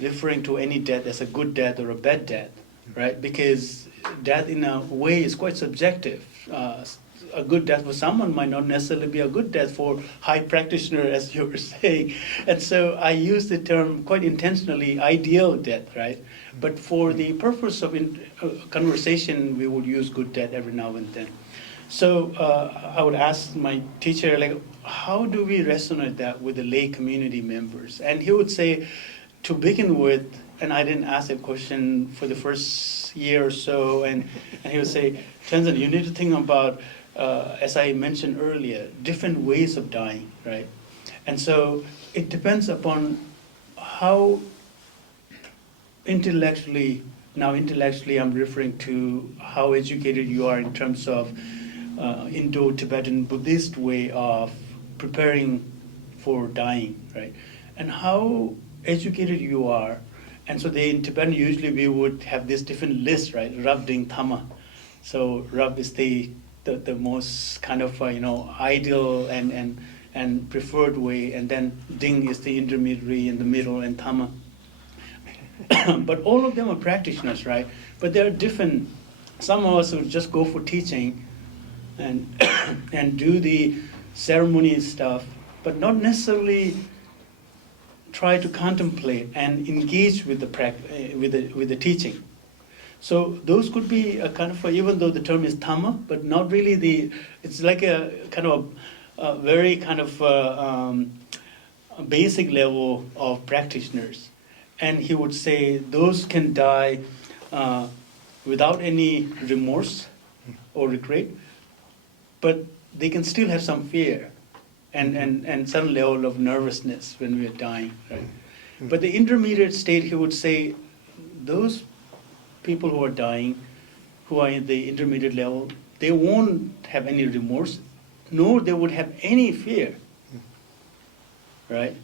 referring to any death as a good death or a bad death, right? Because death in a way is quite subjective. A good death for someone might not necessarily be a good death for high practitioner, as you were saying. And so I use the term quite intentionally, ideal death, right? But for the purpose of conversation, we would use good death every now and then. So I would ask my teacher, like, how do we resonate that with the lay community members? And he would say, to begin with, and I didn't ask that question for the first year or so, and he would say, Tenzin, you need to think about, as I mentioned earlier, different ways of dying, right? And so it depends upon how intellectually I'm referring to how educated you are in terms of Indo-Tibetan Buddhist way of preparing for dying, right? And how educated you are. And so in Tibetan, usually we would have this different list, right? Rab, Ding, Tama. So Rab is the most kind of, ideal and preferred way. And then Ding is the intermediary in the middle, and Tama. But all of them are practitioners, right? But they're different. Some of us would just go for teaching and and do the ceremony stuff, but not necessarily try to contemplate and engage with the teaching. So those could be a kind of even though the term is Tama, but not really it's like a kind of a very kind of a basic level of practitioners. And he would say those can die without any remorse or regret, but they can still have some fear and some level of nervousness when we are dying, right? But the intermediate state, he would say, those people who are dying, who are in the intermediate level, they won't have any remorse, nor they would have any fear, right?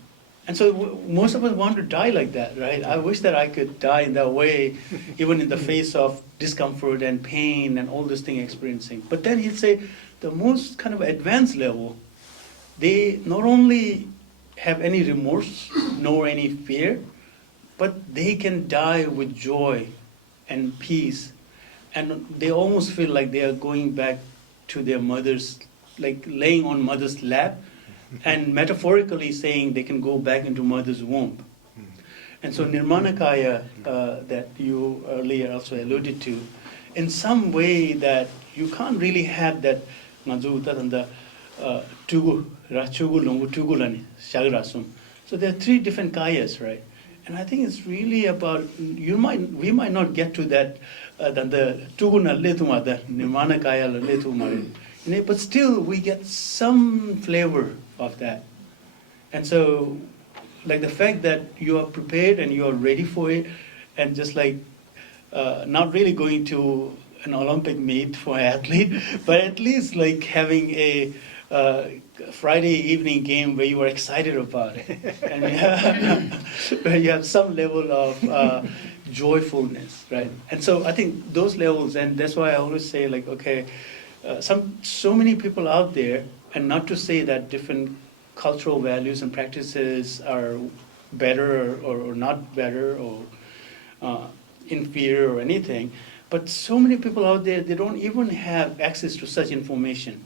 And so most of us want to die like that, right? I wish that I could die in that way, even in the face of discomfort and pain and all this thing experiencing. But then he'd say the most kind of advanced level, they not only have any remorse nor any fear, but they can die with joy and peace. And they almost feel like they are going back to their mother's, like laying on mother's lap, and metaphorically saying they can go back into mother's womb. And so Nirmanakaya, that you earlier also alluded to, in some way that you can't really have that so there are three different kayas, right? And I think it's really about, we might not get to that, but still we get some flavor of that. And so, like the fact that you are prepared and you are ready for it, and just like not really going to an Olympic meet for an athlete, but at least like having a Friday evening game where you are excited about it, and where you have some level of joyfulness, right? And so I think those levels, and that's why I always say, like, okay, so many people out there, and not to say that different cultural values and practices are better or not better or inferior or anything, but so many people out there, they don't even have access to such information.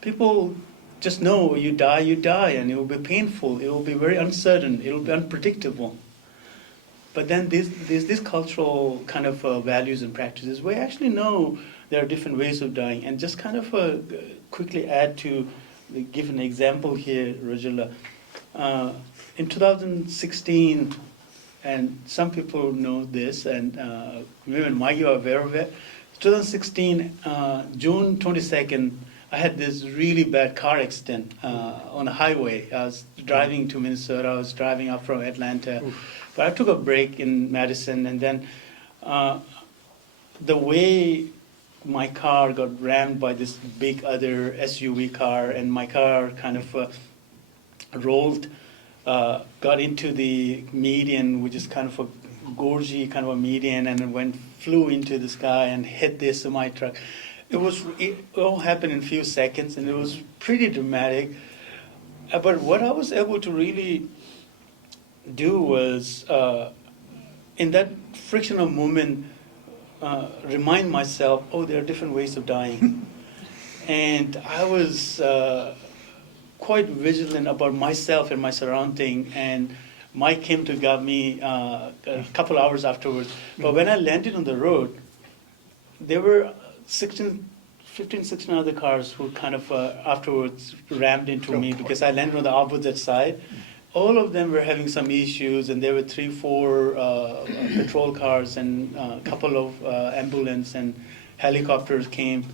People just know you die, and it will be painful, it will be very uncertain, it will be unpredictable. But then there's this cultural kind of values and practices where I actually know there are different ways of dying. And just kind of quickly add to, give an example here, Rajula. In 2016, and some people know this, and maybe Maggie are aware of it, 2016, June 22nd, I had this really bad car accident on a highway. I was driving to Minnesota, I was driving up from Atlanta. Oof. But I took a break in Madison, and then the way my car got rammed by this big other SUV car, and my car kind of rolled, got into the median, which is kind of a gorgy kind of a median, and it flew into the sky and hit the semi truck. It all happened in a few seconds, and it was pretty dramatic. But what I was able to really do was, in that frictional moment, remind myself, oh, there are different ways of dying. And I was quite vigilant about myself and my surrounding. And Mike came to got me a couple hours afterwards. But when I landed on the road, there were 15, 16 other cars who kind of afterwards rammed into me because I landed on the opposite side. All of them were having some issues, and there were 3, 4 patrol cars and a couple of ambulance and helicopters came.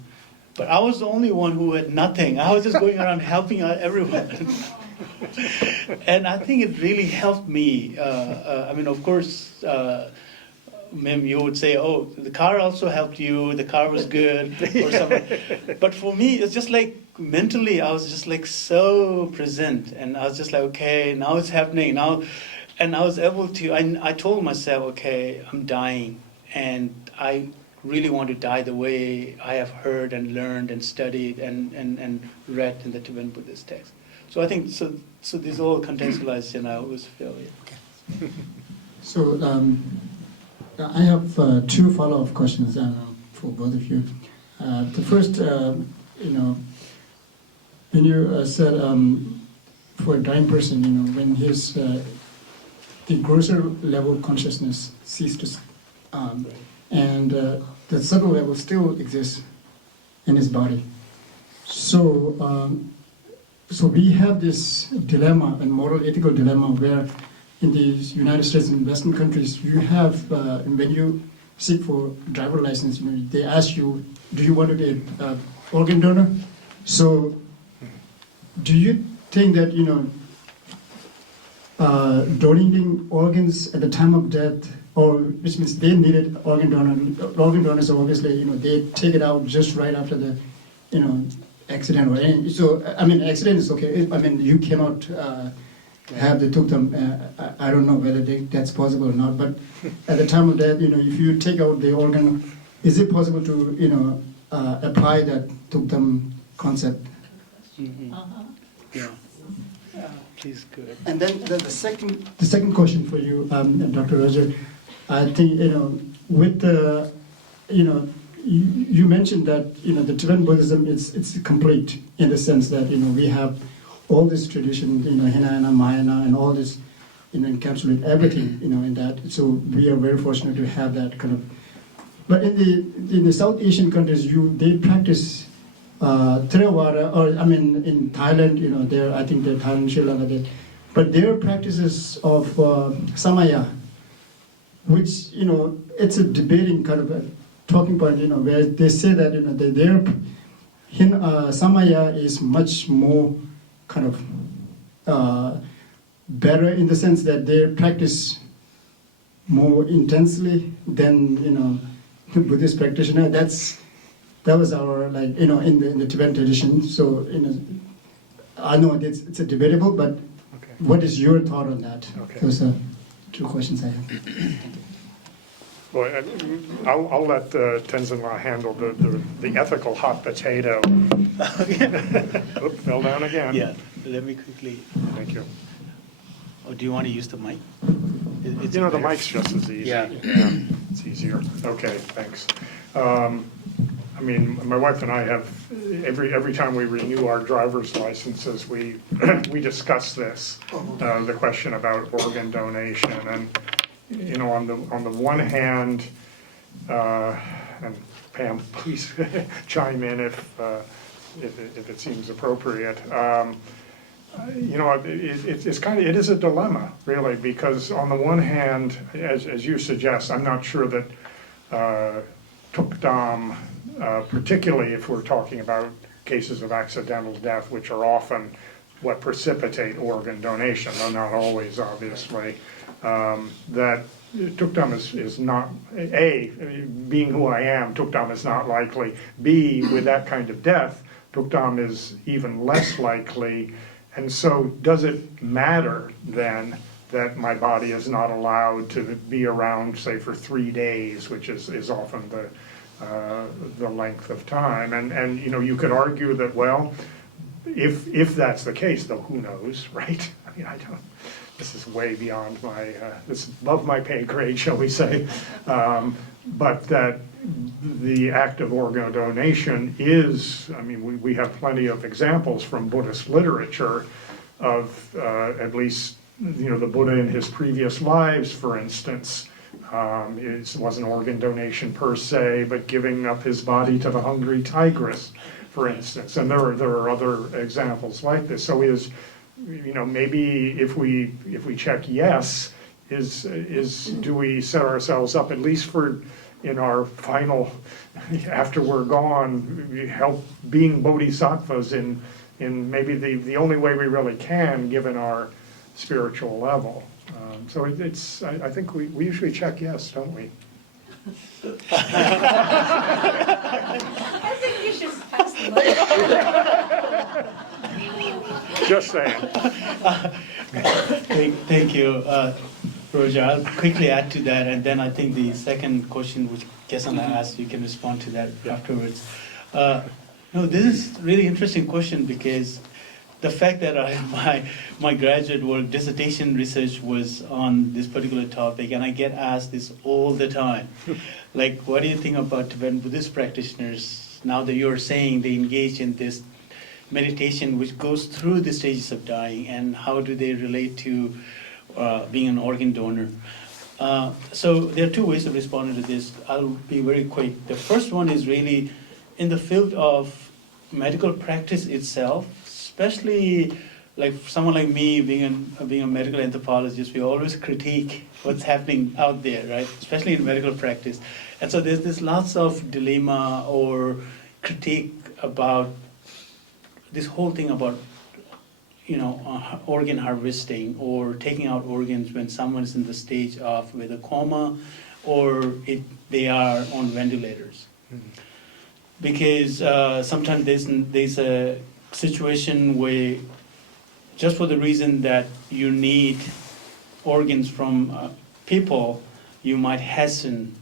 But I was the only one who had nothing. I was just going around helping out everyone. And I think it really helped me. I mean, of course, maybe you would say, oh, the car also helped you, the car was good, or something. But for me, it's just like mentally, I was just like so present. And I was just like, okay, now it's happening. Now, and I was able to, I told myself, okay, I'm dying. And I really want to die the way I have heard and learned and studied and read in the Tibetan Buddhist text. So I think, so this all contextualized, and I always feel, yeah. So I have 2 follow-up questions for both of you. The first, when you said for a dying person, when his the grosser level consciousness ceases, and the subtle level still exists in his body. So, so we have this dilemma, a moral ethical dilemma, where in the United States and Western countries, you have, when you seek for driver license, they ask you, do you want to be an organ donor? So, do you think that, donating organs at the time of death, or which means they needed organ donors, so obviously, they take it out just right after the, accident or anything. So, I mean, accident is okay. I mean, you cannot have the tuktam. I don't know whether that's possible or not, but at the time of death, if you take out the organ, is it possible to, apply that tuktam concept? Mm-hmm. Yeah. Please go ahead. And then the second question for you, Dr. Roger, I think, with the, you mentioned that, the Tibetan Buddhism it's complete in the sense that, we have all this tradition, Hinayana, Mahayana, and all this, encapsulate everything, in that. So we are very fortunate to have that kind of. But in the South Asian countries, they practice Theravada, or I mean, in Thailand, I think they're Thailand, Sri Lanka, but their practices of Samaya, which it's a debating kind of a talking point, where they say that their Samaya is much more kind of better in the sense that they practice more intensely than Buddhist practitioner. That was our in the Tibetan tradition. So I know it's a debatable, but Okay. what is your thought on that? Okay. Those are 2 questions I have. Well, I'll let Tenzin handle the ethical hot potato. Oop, fell down again. Yeah, let me quickly. Thank you. Oh, do you want to use the mic? It's The better. mic's just as easy. Yeah. It's easier. Okay, thanks. I mean, my wife and I have, every time we renew our driver's licenses, we discuss this, the question about organ donation. And, on the one hand, and Pam, please chime in if it seems appropriate. It is a dilemma, really, because on the one hand, as you suggest, I'm not sure that tukdam, particularly if we're talking about cases of accidental death, which are often what precipitate organ donation, though not always, obviously, that tukdam is not, A, being who I am, tukdam is not likely. B, with that kind of death, tukdam is even less likely. And so does it matter then that my body is not allowed to be around, say, for 3 days, which is often the length of time. And you know, you could argue that, well, if that's the case, though, who knows, right? I mean, I don't, this is way beyond my, this is above my pay grade, shall we say. But that the act of organ donation is, I mean, we have plenty of examples from Buddhist literature of at least, you know, the Buddha in his previous lives, for instance, it wasn't organ donation per se, but giving up his body to the hungry tigress, for instance. And there are other examples like this. So you know, maybe if we check yes, do we set ourselves up at least for in our final, after we're gone, we help being bodhisattvas in maybe the only way we really can, given our spiritual level. So it's I think we usually check yes, don't we? I think you should pass the mic. Just saying. Thank you, Roger. I'll quickly add to that, and then I think the second question which Kesana asked, you can respond to that afterwards. No, this is really interesting question because the fact that my graduate work, dissertation research was on this particular topic, and I get asked this all the time. Like, what do you think about Tibetan Buddhist practitioners now that you're saying they engage in this meditation which goes through the stages of dying, and how do they relate to being an organ donor? So there are two ways of responding to this. I'll be very quick. The first one is really in the field of medical practice itself, especially like someone like me being a medical anthropologist, we always critique what's happening out there, right? Especially in medical practice. And so there's this lots of dilemma or critique about this whole thing about, you know, organ harvesting or taking out organs when someone is in the stage of whether coma or they are on ventilators. Because sometimes there's a situation where just for the reason that you need organs from people, you might hasten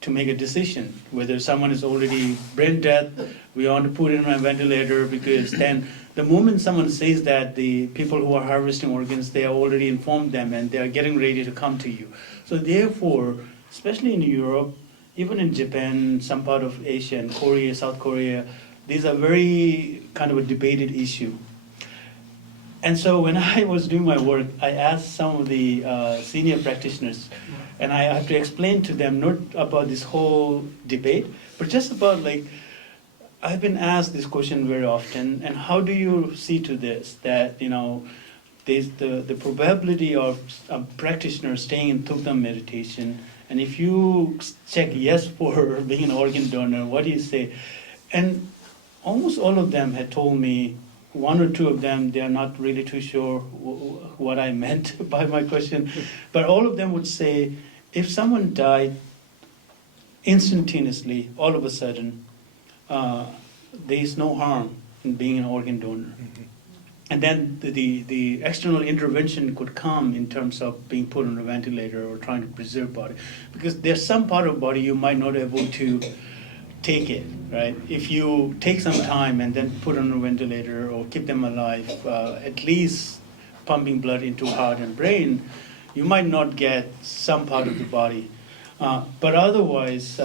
to make a decision whether someone is already brain dead, we want to put it on a ventilator, because then the moment someone says that, the people who are harvesting organs, they have already informed them and they are getting ready to come to you. So therefore, especially in Europe, even in Japan, some part of Asia and Korea, South Korea, these are very kind of a debated issue. And so when I was doing my work, I asked some of the senior practitioners, and I have to explain to them not about this whole debate, but just about like, I've been asked this question very often, and how do you see to this, that, you know, there's the probability of a practitioner staying in Thukdam meditation, and if you check yes for being an organ donor, what do you say? And almost all of them had told me, one or two of them, they are not really too sure what I meant by my question, but all of them would say, if someone died instantaneously, all of a sudden, there is no harm in being an organ donor. And then the external intervention could come in terms of being put on a ventilator or trying to preserve body. Because there's some part of body you might not be able to take it, right? If you take some time and then put on a ventilator or keep them alive, at least pumping blood into heart and brain, you might not get some part of the body. But otherwise,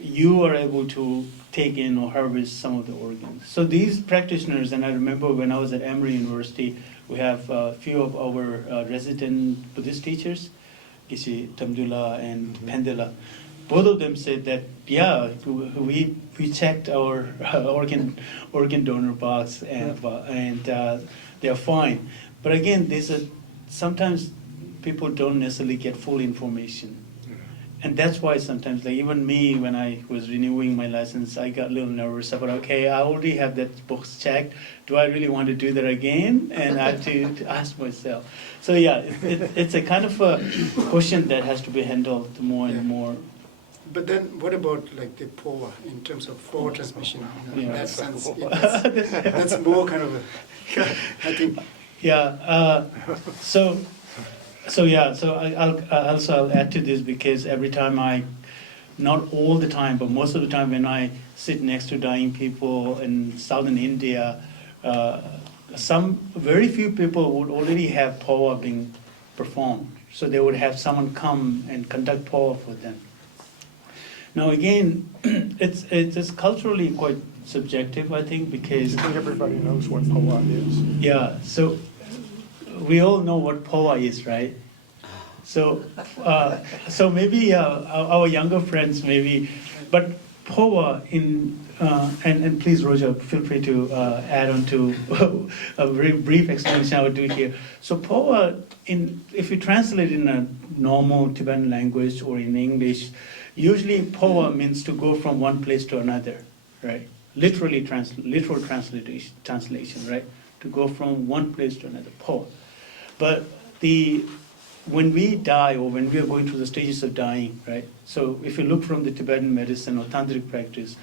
you are able to take in or harvest some of the organs. So these practitioners, and I remember when I was at Emory University, we have a few of our resident Buddhist teachers, Gishi Tamdula and Pendela. Both of them said that, yeah, we checked our organ donor box and they're fine. But again, sometimes people don't necessarily get full information. And that's why sometimes, like even me, when I was renewing my license, I got a little nervous about, okay, I already have that box checked. Do I really want to do that again? And I have to ask myself. So yeah, it's a kind of a question that has to be handled more and more. But then what about like the POA in terms of forward transmission? In that sense, that's more kind of a, I think. Yeah, so I'll add to this, because every time I not all the time, but most of the time when I sit next to dying people in southern India, very few people would already have pawa being performed. So they would have someone come and conduct pawa for them. Now again, it's culturally quite subjective, I think, because I think everybody knows what pawa is. yeah, so we all know what pawa is, right? So, so maybe our younger friends maybe, but pawa and please Roger, feel free to add on to a very brief explanation I would do here. So pawa, if you translate in a normal Tibetan language or in English, usually pawa means to go from one place to another, right? Literal translation, right? To go from one place to another, pawa. But when we die or when we are going through the stages of dying, right? So if you look from the Tibetan medicine or tantric practice,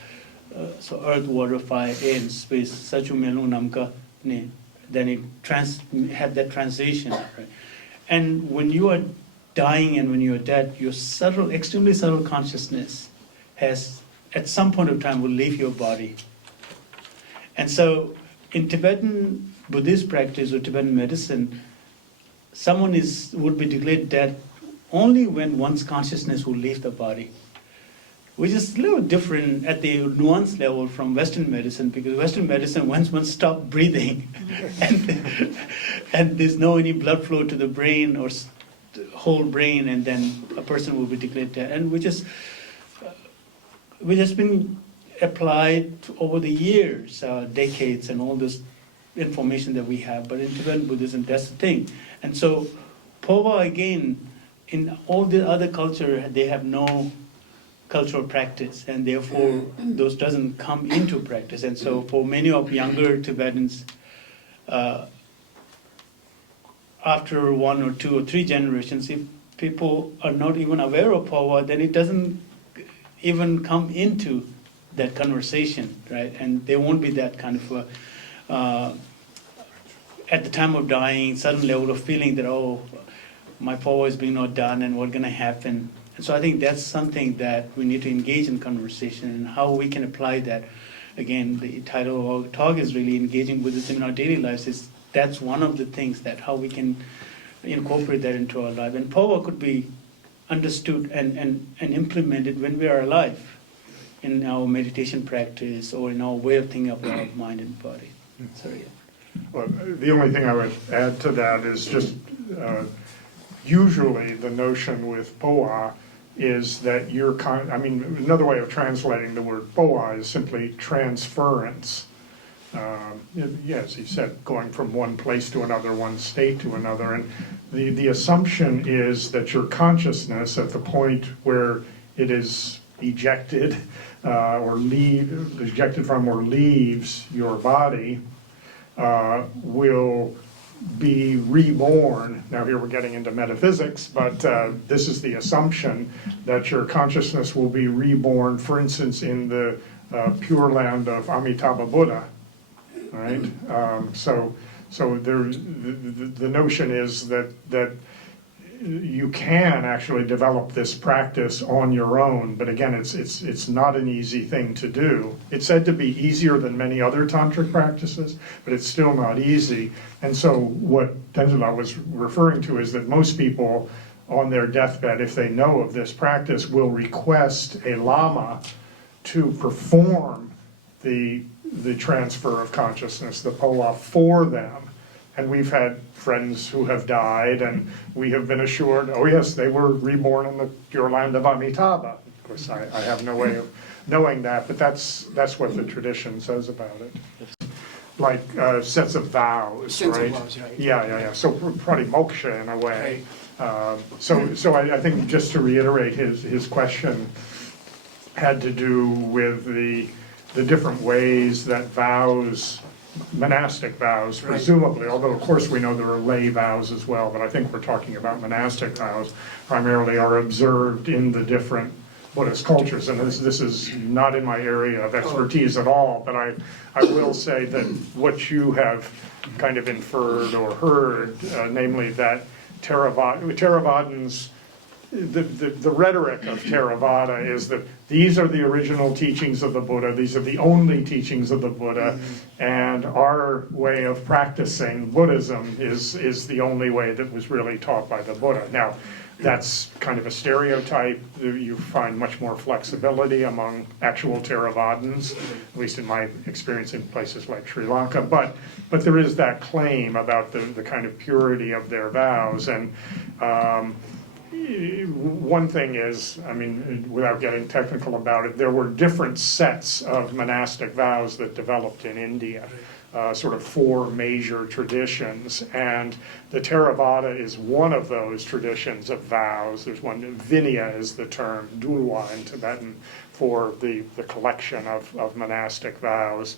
so earth, water, fire, air, and space, sachu melu namka ne, then it have that transition, right? And when you are dying and when you are dead, your extremely subtle consciousness has, at some point of time, will leave your body. And so in Tibetan Buddhist practice or Tibetan medicine, someone would be declared dead only when one's consciousness will leave the body, which is a little different at the nuance level from Western medicine, because Western medicine, once one stops breathing and there's no any blood flow to the brain or whole brain, and then a person will be declared dead, and which has been applied over the years, decades, and all this information that we have. But in Tibetan Buddhism, that's the thing. And so pawa, again, in all the other culture, they have no cultural practice, and therefore those doesn't come into practice. And so for many of younger Tibetans, after 1 or 2 or 3 generations, if people are not even aware of pawa, then it doesn't even come into that conversation, right? And there won't be that kind of at the time of dying, sudden level of feeling that, oh, my pawa is being not done and what's going to happen. And so I think that's something that we need to engage in conversation, and how we can apply that. Again, the title of our talk is really engaging Buddhism in our daily lives. That's one of the things that how we can incorporate that into our life. And pawa could be understood and implemented when we are alive in our meditation practice or in our way of thinking of our mind and body. So, yeah. Well, the only thing I would add to that is just usually the notion with pawa is that another way of translating the word pawa is simply transference. Yes, he said going from one place to another, one state to another, and the assumption is that your consciousness at the point where it is ejected ejected from or leaves your body will be reborn. Now here we're getting into metaphysics, but this is the assumption that your consciousness will be reborn, for instance, in the Pure Land of Amitabha Buddha. Right? So the notion is that you can actually develop this practice on your own, but again, it's not an easy thing to do. It's said to be easier than many other tantric practices, but it's still not easy. And so what Tenzin was referring to is that most people on their deathbed, if they know of this practice, will request a lama to perform the transfer of consciousness, the pawa, for them. And we've had friends who have died, and we have been assured, oh yes, they were reborn in the Pure Land of Amitabha. Of course, I have no way of knowing that, but that's what the tradition says about it. Like sets of vows, right? Yeah. So probably moksha in a way. So I think just to reiterate, his question had to do with the different ways that vows, monastic vows, presumably, although of course we know there are lay vows as well, but I think we're talking about monastic vows, primarily are observed in the different Buddhist cultures. And this is not in my area of expertise at all, but I will say that what you have kind of inferred or heard, namely that Theravadins the rhetoric of Theravada is that these are the original teachings of the Buddha, these are the only teachings of the Buddha, and our way of practicing Buddhism is the only way that was really taught by the Buddha. Now, that's kind of a stereotype. You find much more flexibility among actual Theravadins, at least in my experience in places like Sri Lanka. But there is that claim about the kind of purity of their vows. And one thing is, I mean, without getting technical about it, there were different sets of monastic vows that developed in India. Sort of 4 major traditions, and the Theravada is one of those traditions of vows. There's one, Vinaya is the term, Dulwa in Tibetan, for the collection of monastic vows.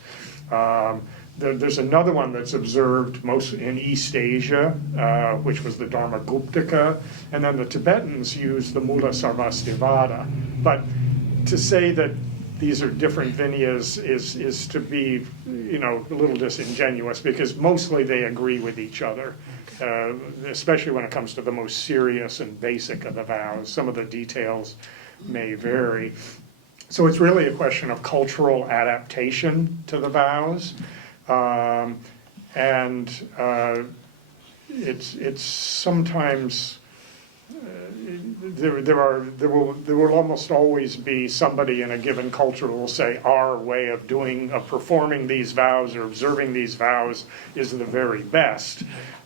There's another one that's observed most in East Asia, which was the Dharmaguptaka, and then the Tibetans use the Mula Sarvastivada. But to say that these are different Vinayas is to be, a little disingenuous, because mostly they agree with each other, especially when it comes to the most serious and basic of the vows. Some of the details may vary. So it's really a question of cultural adaptation to the vows. It's sometimes there will almost always be somebody in a given culture who will say our way of performing these vows or observing these vows is the very best.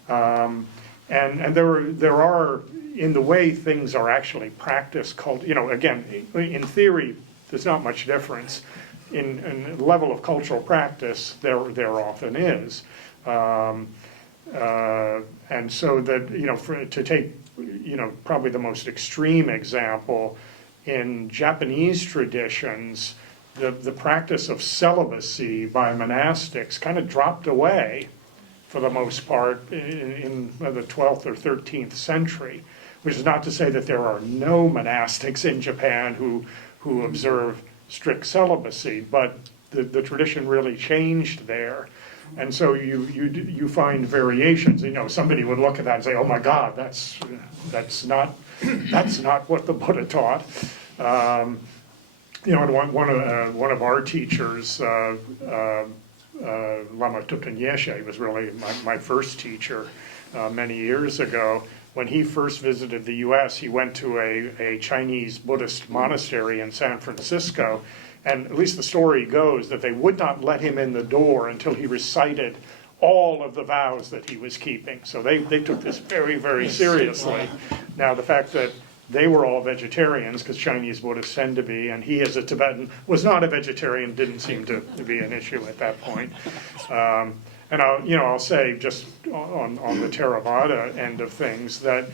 And there are, in the way things are actually practiced, again, in theory, there's not much difference. In level of cultural practice, there often is. And so that, to take, probably the most extreme example, in Japanese traditions, the practice of celibacy by monastics kind of dropped away for the most part in the 12th or 13th century, which is not to say that there are no monastics in Japan who observe strict celibacy, but the tradition really changed there. And so you find variations. Somebody would look at that and say, "Oh my God, that's not what the Buddha taught." And one of our teachers, Lama Tupen Yeshe, was really my first teacher many years ago. When he first visited the U.S., he went to a Chinese Buddhist monastery in San Francisco. And at least the story goes that they would not let him in the door until he recited all of the vows that he was keeping. So they took this very, very seriously. Now, the fact that they were all vegetarians, because Chinese Buddhists tend to be, and he as a Tibetan was not a vegetarian, didn't seem to be an issue at that point. And I'll say just on the Theravada end of things that,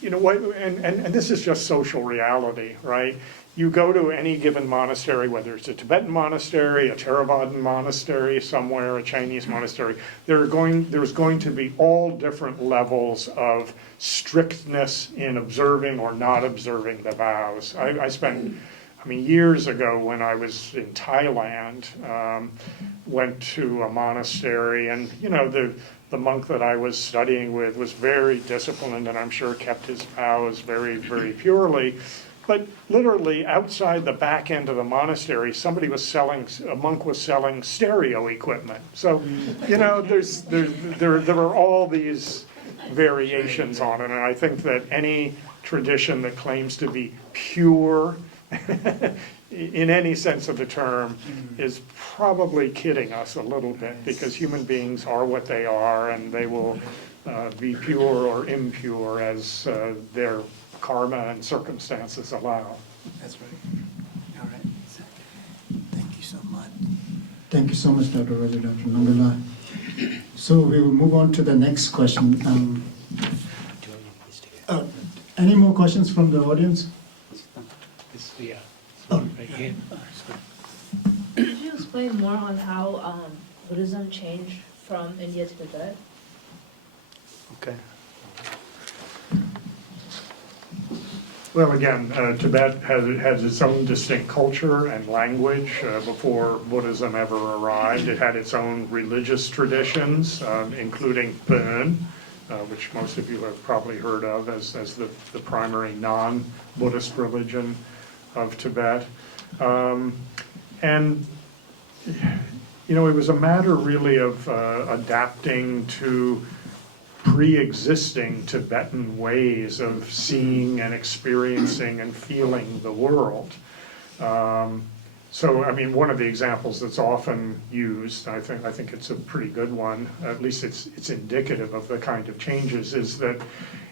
and this is just social reality, right? You go to any given monastery, whether it's a Tibetan monastery, a Theravadan monastery somewhere, a Chinese monastery, there's going to be all different levels of strictness in observing or not observing the vows. I spent, years ago when I was in Thailand, went to a monastery, and the monk that I was studying with was very disciplined, and I'm sure kept his vows very, very purely. But literally outside the back end of the monastery, a monk was selling stereo equipment. So, there are all these variations on it, and I think that any tradition that claims to be pure in any sense of the term is probably kidding us a little bit, because human beings are what they are, and they will be pure or impure as their karma and circumstances allow. That's right. All right. Thank you so much. Thank you so much, Dr. Roger, Dr. Namdul. So we will move on to the next question. Any more questions from the audience? Right here. Could you explain more on how Buddhism changed from India to Tibet? Okay. Well, again, Tibet has its own distinct culture and language before Buddhism ever arrived. It had its own religious traditions, including Bön, which most of you have probably heard of as the primary non-Buddhist religion of Tibet. And you know, it was a matter really of adapting to pre-existing Tibetan ways of seeing and experiencing and feeling the world. So, I mean, one of the examples that's often used, I think it's a pretty good one, at least it's indicative of the kind of changes, is that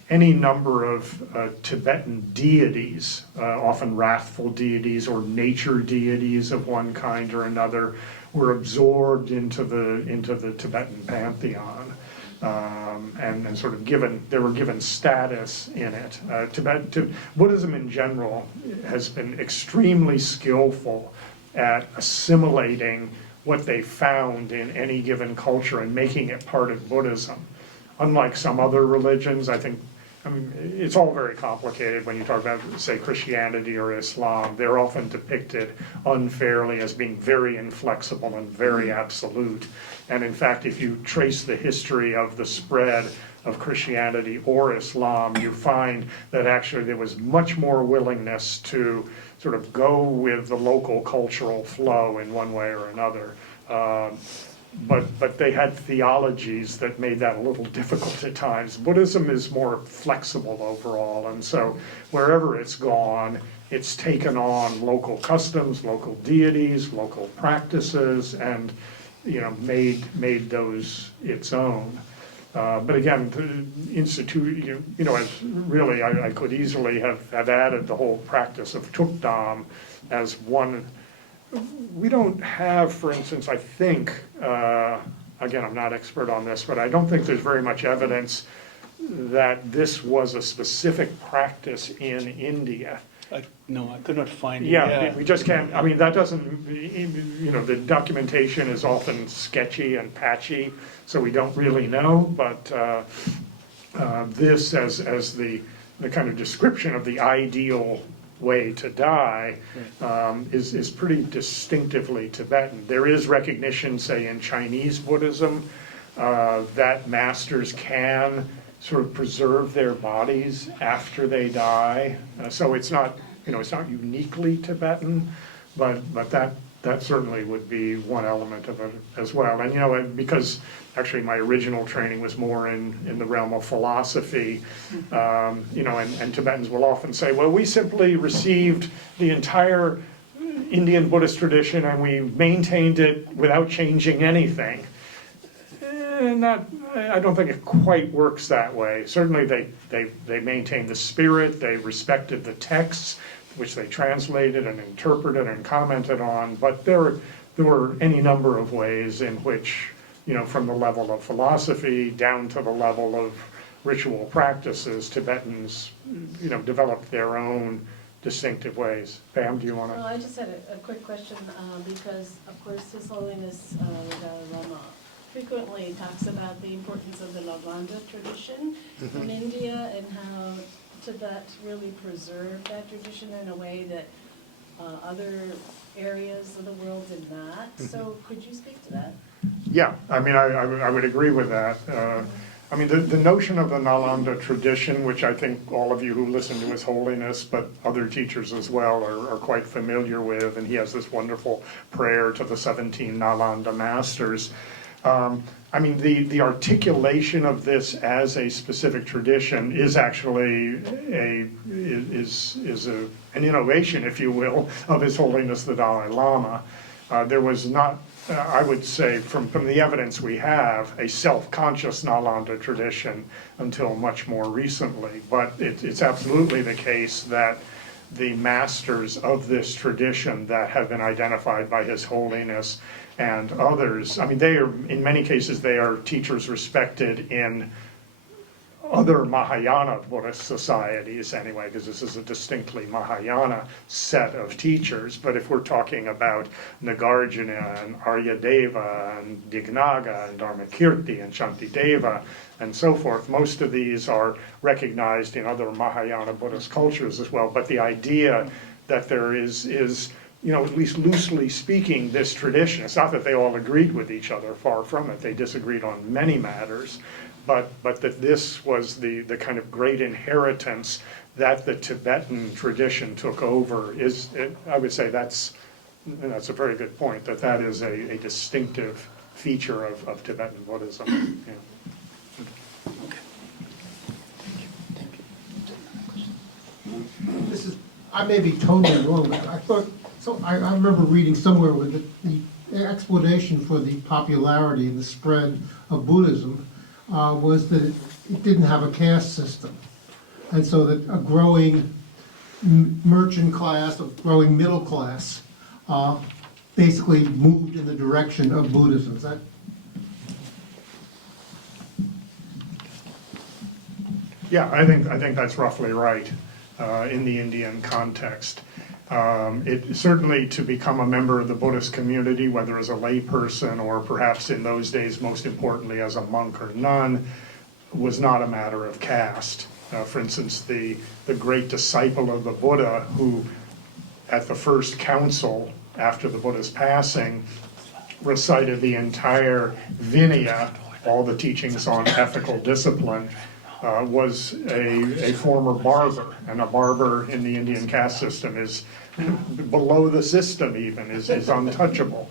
any number of Tibetan deities, often wrathful deities or nature deities of one kind or another, were absorbed into the Tibetan pantheon. And sort of they were given status in it. Buddhism in general has been extremely skillful at assimilating what they found in any given culture and making it part of Buddhism. Unlike some other religions, I mean, it's all very complicated when you talk about, say, Christianity or Islam. They're often depicted unfairly as being very inflexible and very absolute. And in fact, if you trace the history of the spread of Christianity or Islam, you find that actually there was much more willingness to sort of go with the local cultural flow in one way or another. But they had theologies that made that a little difficult at times. Buddhism is more flexible overall, and so wherever it's gone, it's taken on local customs, local deities, local practices, and you know, made those its own. But again, you know, as really I could easily have added the whole practice of Tukdam as one. We don't have, for instance, I think, again, I'm not expert on this, but I don't think there's very much evidence that this was a specific practice in India. No, I could not find it. Yeah, we just can't, I mean, that doesn't, you know, the documentation is often sketchy and patchy, so we don't really know, but this as the kind of description of the ideal way to die is pretty distinctively Tibetan. There is recognition, say, in Chinese Buddhism, that masters can sort of preserve their bodies after they die. So it's not, you know, it's not uniquely Tibetan, but that certainly would be one element of it as well. And you know, because actually my original training was more in the realm of philosophy, you know, and Tibetans will often say, well, we simply received the entire Indian Buddhist tradition and we maintained it without changing anything. I don't think it quite works that way. Certainly they maintained the spirit, they respected the texts, which they translated and interpreted and commented on, but there were any number of ways in which, you know, from the level of philosophy down to the level of ritual practices, Tibetans, you know, developed their own distinctive ways. Pam, do you want to? Well, I just had a quick question, because of course His Holiness the Dalai Lama frequently talks about the importance of the Nalanda tradition in India and how Tibet really preserved that tradition in a way that other areas of the world did not. So could you speak to that? Yeah, I mean, I would agree with that. I mean, the notion of the Nalanda tradition, which I think all of you who listen to His Holiness, but other teachers as well, are quite familiar with, and he has this wonderful prayer to the 17 Nalanda masters. I mean, the articulation of this as a specific tradition is actually an innovation, if you will, of His Holiness the Dalai Lama. There was not, I would say, from the evidence we have, a self-conscious Nalanda tradition until much more recently. But it's absolutely the case that the masters of this tradition that have been identified by His Holiness and others, I mean, they are, in many cases, they are teachers respected in other Mahayana Buddhist societies anyway, because this is a distinctly Mahayana set of teachers. But if we're talking about Nagarjuna and Aryadeva and Dignaga and Dharmakirti and Shantideva and so forth, most of these are recognized in other Mahayana Buddhist cultures as well. But the idea that there is you know, at least loosely speaking, this tradition, it's not that they all agreed with each other, far from it, they disagreed on many matters, but that this was the kind of great inheritance that the Tibetan tradition took over I would say that's a very good point, that is a distinctive feature of Tibetan Buddhism. Yeah. This is, I may be totally wrong, but I thought, so I remember reading somewhere with the explanation for the popularity and the spread of Buddhism was that it didn't have a caste system. And so that a growing merchant class, a growing middle class, basically moved in the direction of Buddhism. Is that? Yeah, I think that's roughly right in the Indian context. It certainly, to become a member of the Buddhist community, whether as a layperson or perhaps in those days, most importantly as a monk or nun, was not a matter of caste. For instance, the great disciple of the Buddha, who at the first council after the Buddha's passing recited the entire Vinaya, all the teachings on ethical discipline, was a former barber, and a barber in the Indian caste system is below the system even, is untouchable.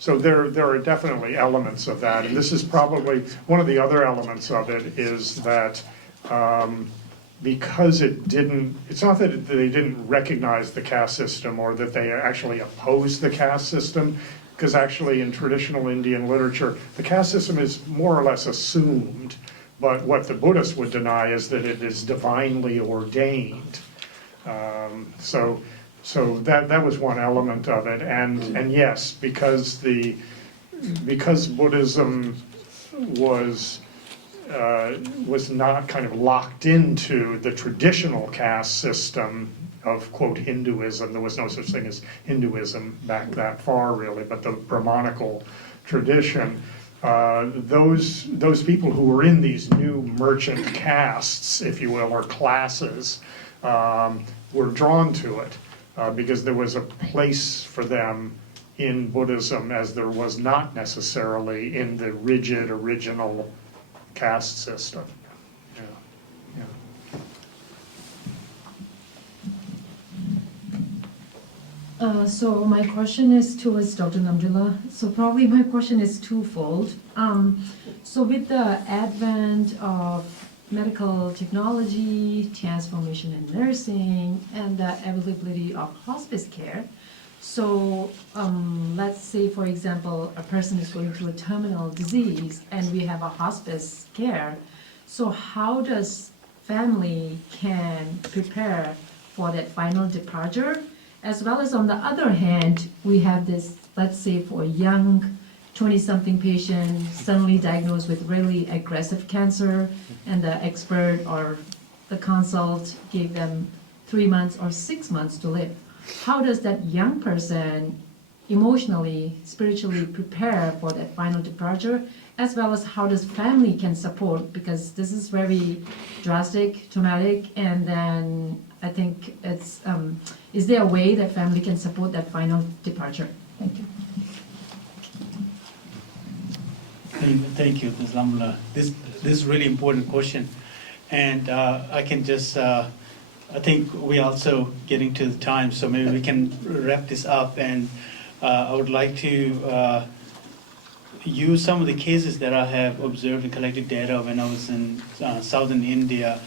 So there are definitely elements of that, and this is probably one of the other elements of it is that because it's not that they didn't recognize the caste system or that they actually opposed the caste system, because actually in traditional Indian literature, the caste system is more or less assumed, but what the Buddhists would deny is that it is divinely ordained. So that was one element of it, and yes, because Buddhism was not kind of locked into the traditional caste system of, quote, Hinduism. There was no such thing as Hinduism back that far, really, but the Brahmanical tradition. Those people who were in these new merchant castes, if you will, or classes, were drawn to it because there was a place for them in Buddhism as there was not necessarily in the rigid original caste system. So my question is towards Dr. Namdul. So probably my question is twofold. So with the advent of medical technology, transformation in nursing, and the availability of hospice care, so let's say, for example, a person is going through a terminal disease and we have a hospice care. So how does family can prepare for that final departure? As well as on the other hand, we have this, let's say for a young 20-something patient suddenly diagnosed with really aggressive cancer, and the expert or the consult gave them 3 months or 6 months to live. How does that young person emotionally, spiritually prepare for that final departure, as well as how does family can support, because this is very drastic, traumatic, and then I think it's, is there a way that family can support that final departure? Thank you. Thank you, Ms. Lamla. This is a really important question, and I can just, I think we're also getting to the time, so maybe we can wrap this up, and I would like to use some of the cases that I have observed and collected data when I was in southern India.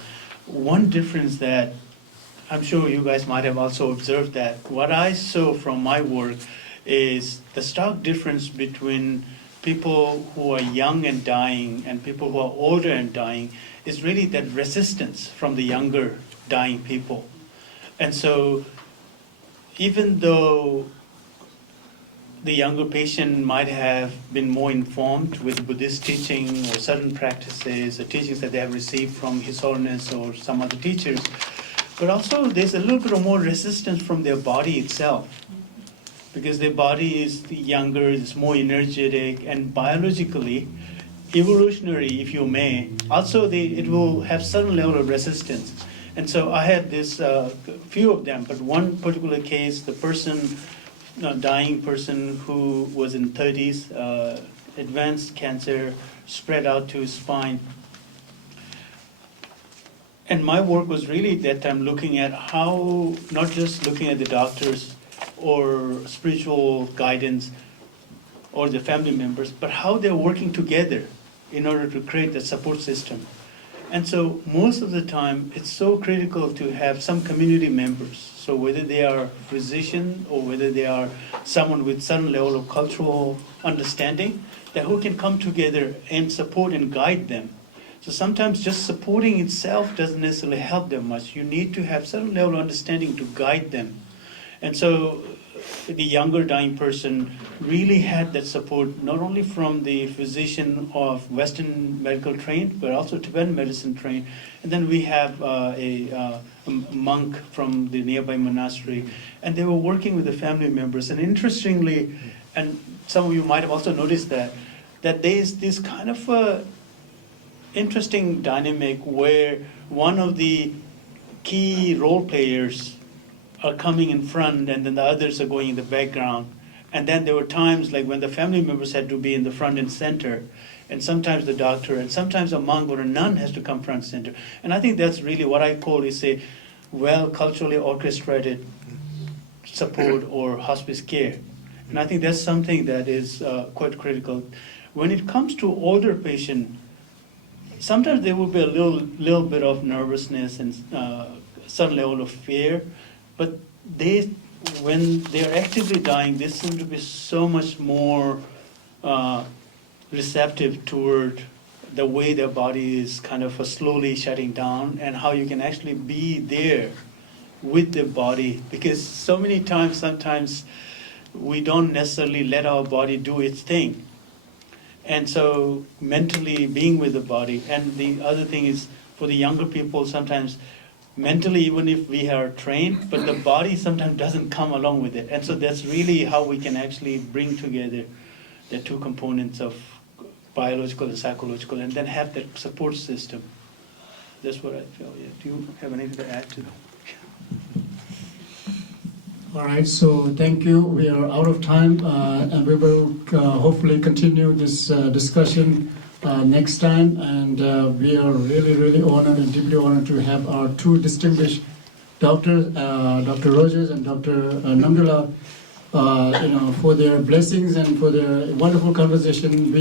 One difference that I'm sure you guys might have also observed, that what I saw from my work is the stark difference between people who are young and dying and people who are older and dying is really that resistance from the younger dying people. And so even though the younger patient might have been more informed with Buddhist teaching or certain practices or teachings that they have received from His Holiness or some other teachers, but also there's a little bit of more resistance from their body itself, because their body is younger, it's more energetic, and biologically, evolutionary, if you may, also it will have certain level of resistance. And so I had this few of them, but one particular case, the person, dying person who was in 30s, advanced cancer, spread out to spine. And my work was really at that time looking at how, not just looking at the doctors or spiritual guidance or the family members, but how they're working together in order to create the support system. And so most of the time, it's so critical to have some community members. So whether they are physician or whether they are someone with some level of cultural understanding, that who can come together and support and guide them. So sometimes just supporting itself doesn't necessarily help them much. You need to have some level of understanding to guide them. And so the younger dying person really had that support, not only from the physician of Western medical trained, but also Tibetan medicine trained. And then we have a monk from the nearby monastery, and they were working with the family members. And interestingly, and some of you might have also noticed that there's this kind of interesting dynamic where one of the key role players are coming in front and then the others are going in the background. And then there were times like when the family members had to be in the front and center, and sometimes the doctor, and sometimes a monk or a nun has to come front and center. And I think that's really what I call is a well culturally orchestrated support or hospice care. And I think that's something that is quite critical. When it comes to older patient, sometimes there will be a little bit of nervousness and some level of fear, but when they're actively dying, they seem to be so much more receptive toward the way their body is kind of slowly shutting down and how you can actually be there with the body. Because so many times, sometimes we don't necessarily let our body do its thing. And so mentally being with the body. And the other thing is for the younger people, sometimes mentally, even if we are trained, but the body sometimes doesn't come along with it. And so that's really how we can actually bring together the two components of biological and psychological, and then have that support system. That's what I feel. Yeah. Do you have anything to add to that? All right, so thank you. We are out of time, and we will hopefully continue this discussion next time. And we are really, really honored and deeply honored to have our two distinguished doctors, Dr. Rogers and Dr. Namdul, for their blessings and for their wonderful conversation.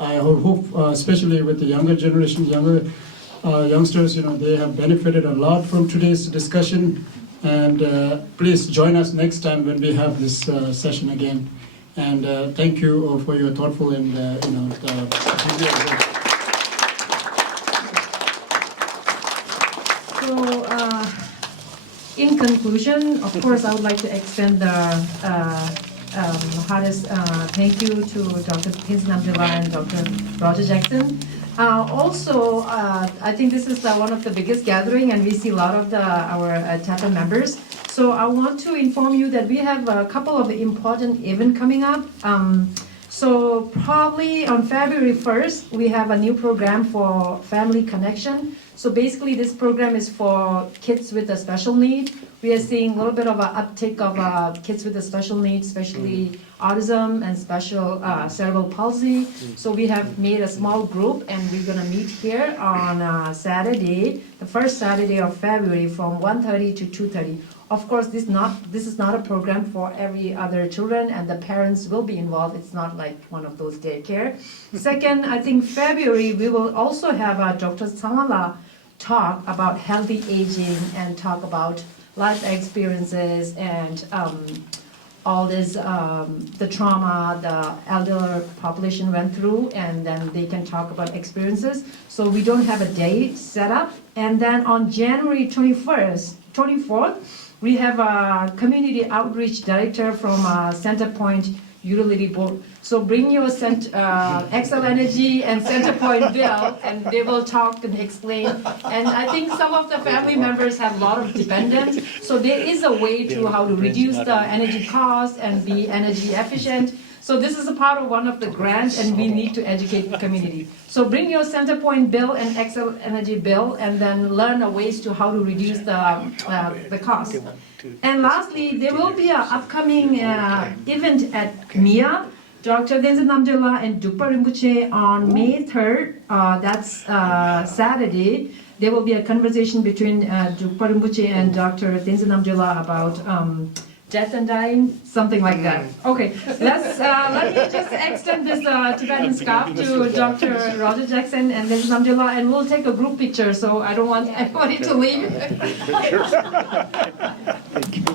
I hope, especially with the younger generation, youngsters, they have benefited a lot from today's discussion. And please join us next time when we have this session again. And thank you for your thoughtful and So, in conclusion, of course, I would like to extend the hardest thank you to Dr. Tenzin and Dr. Roger Jackson. Also, I think this is one of the biggest gathering, and we see a lot of our TAFM members. So I want to inform you that we have a couple of important events coming up. So probably on February 1st, we have a new program for Family Connection. So basically this program is for kids with a special need. We are seeing a little bit of an uptick of kids with a special need, especially autism and special cerebral palsy. So we have made a small group, and we're gonna meet here on Saturday, the first Saturday of February from 1:30 to 2:30. Of course, this is not a program for every other children, and the parents will be involved. It's not like one of those daycare. Second, I think February we will also have Dr. Samala talk about healthy aging and talk about life experiences and all this, the trauma the elder population went through, and then they can talk about experiences. So we don't have a date set up. And then on January 24th, we have a community outreach director from Centerpoint Utility Board. So bring your Excel Energy and Centerpoint bill, and they will talk and explain. And I think some of the family members have a lot of dependents. So there is a way to how to reduce the energy cost and be energy efficient. So this is a part of one of the grants, and we need to educate the community. So bring your Centerpoint bill and Excel Energy bill, and then learn ways to how to reduce the cost. And lastly, there will be an upcoming event at MIA. Dr. Tenzin Namdul and Drukpa Rinpoche on May 3rd, that's Saturday. There will be a conversation between Drukpa Rinpoche and Dr. Tenzin Namdul about death and dying, something like that. Okay, let me just extend this Tibetan scarf to Dr. Roger Jackson and Tenzin Namdul, and we'll take a group picture, so I don't want anybody to leave. Sure. Thank you.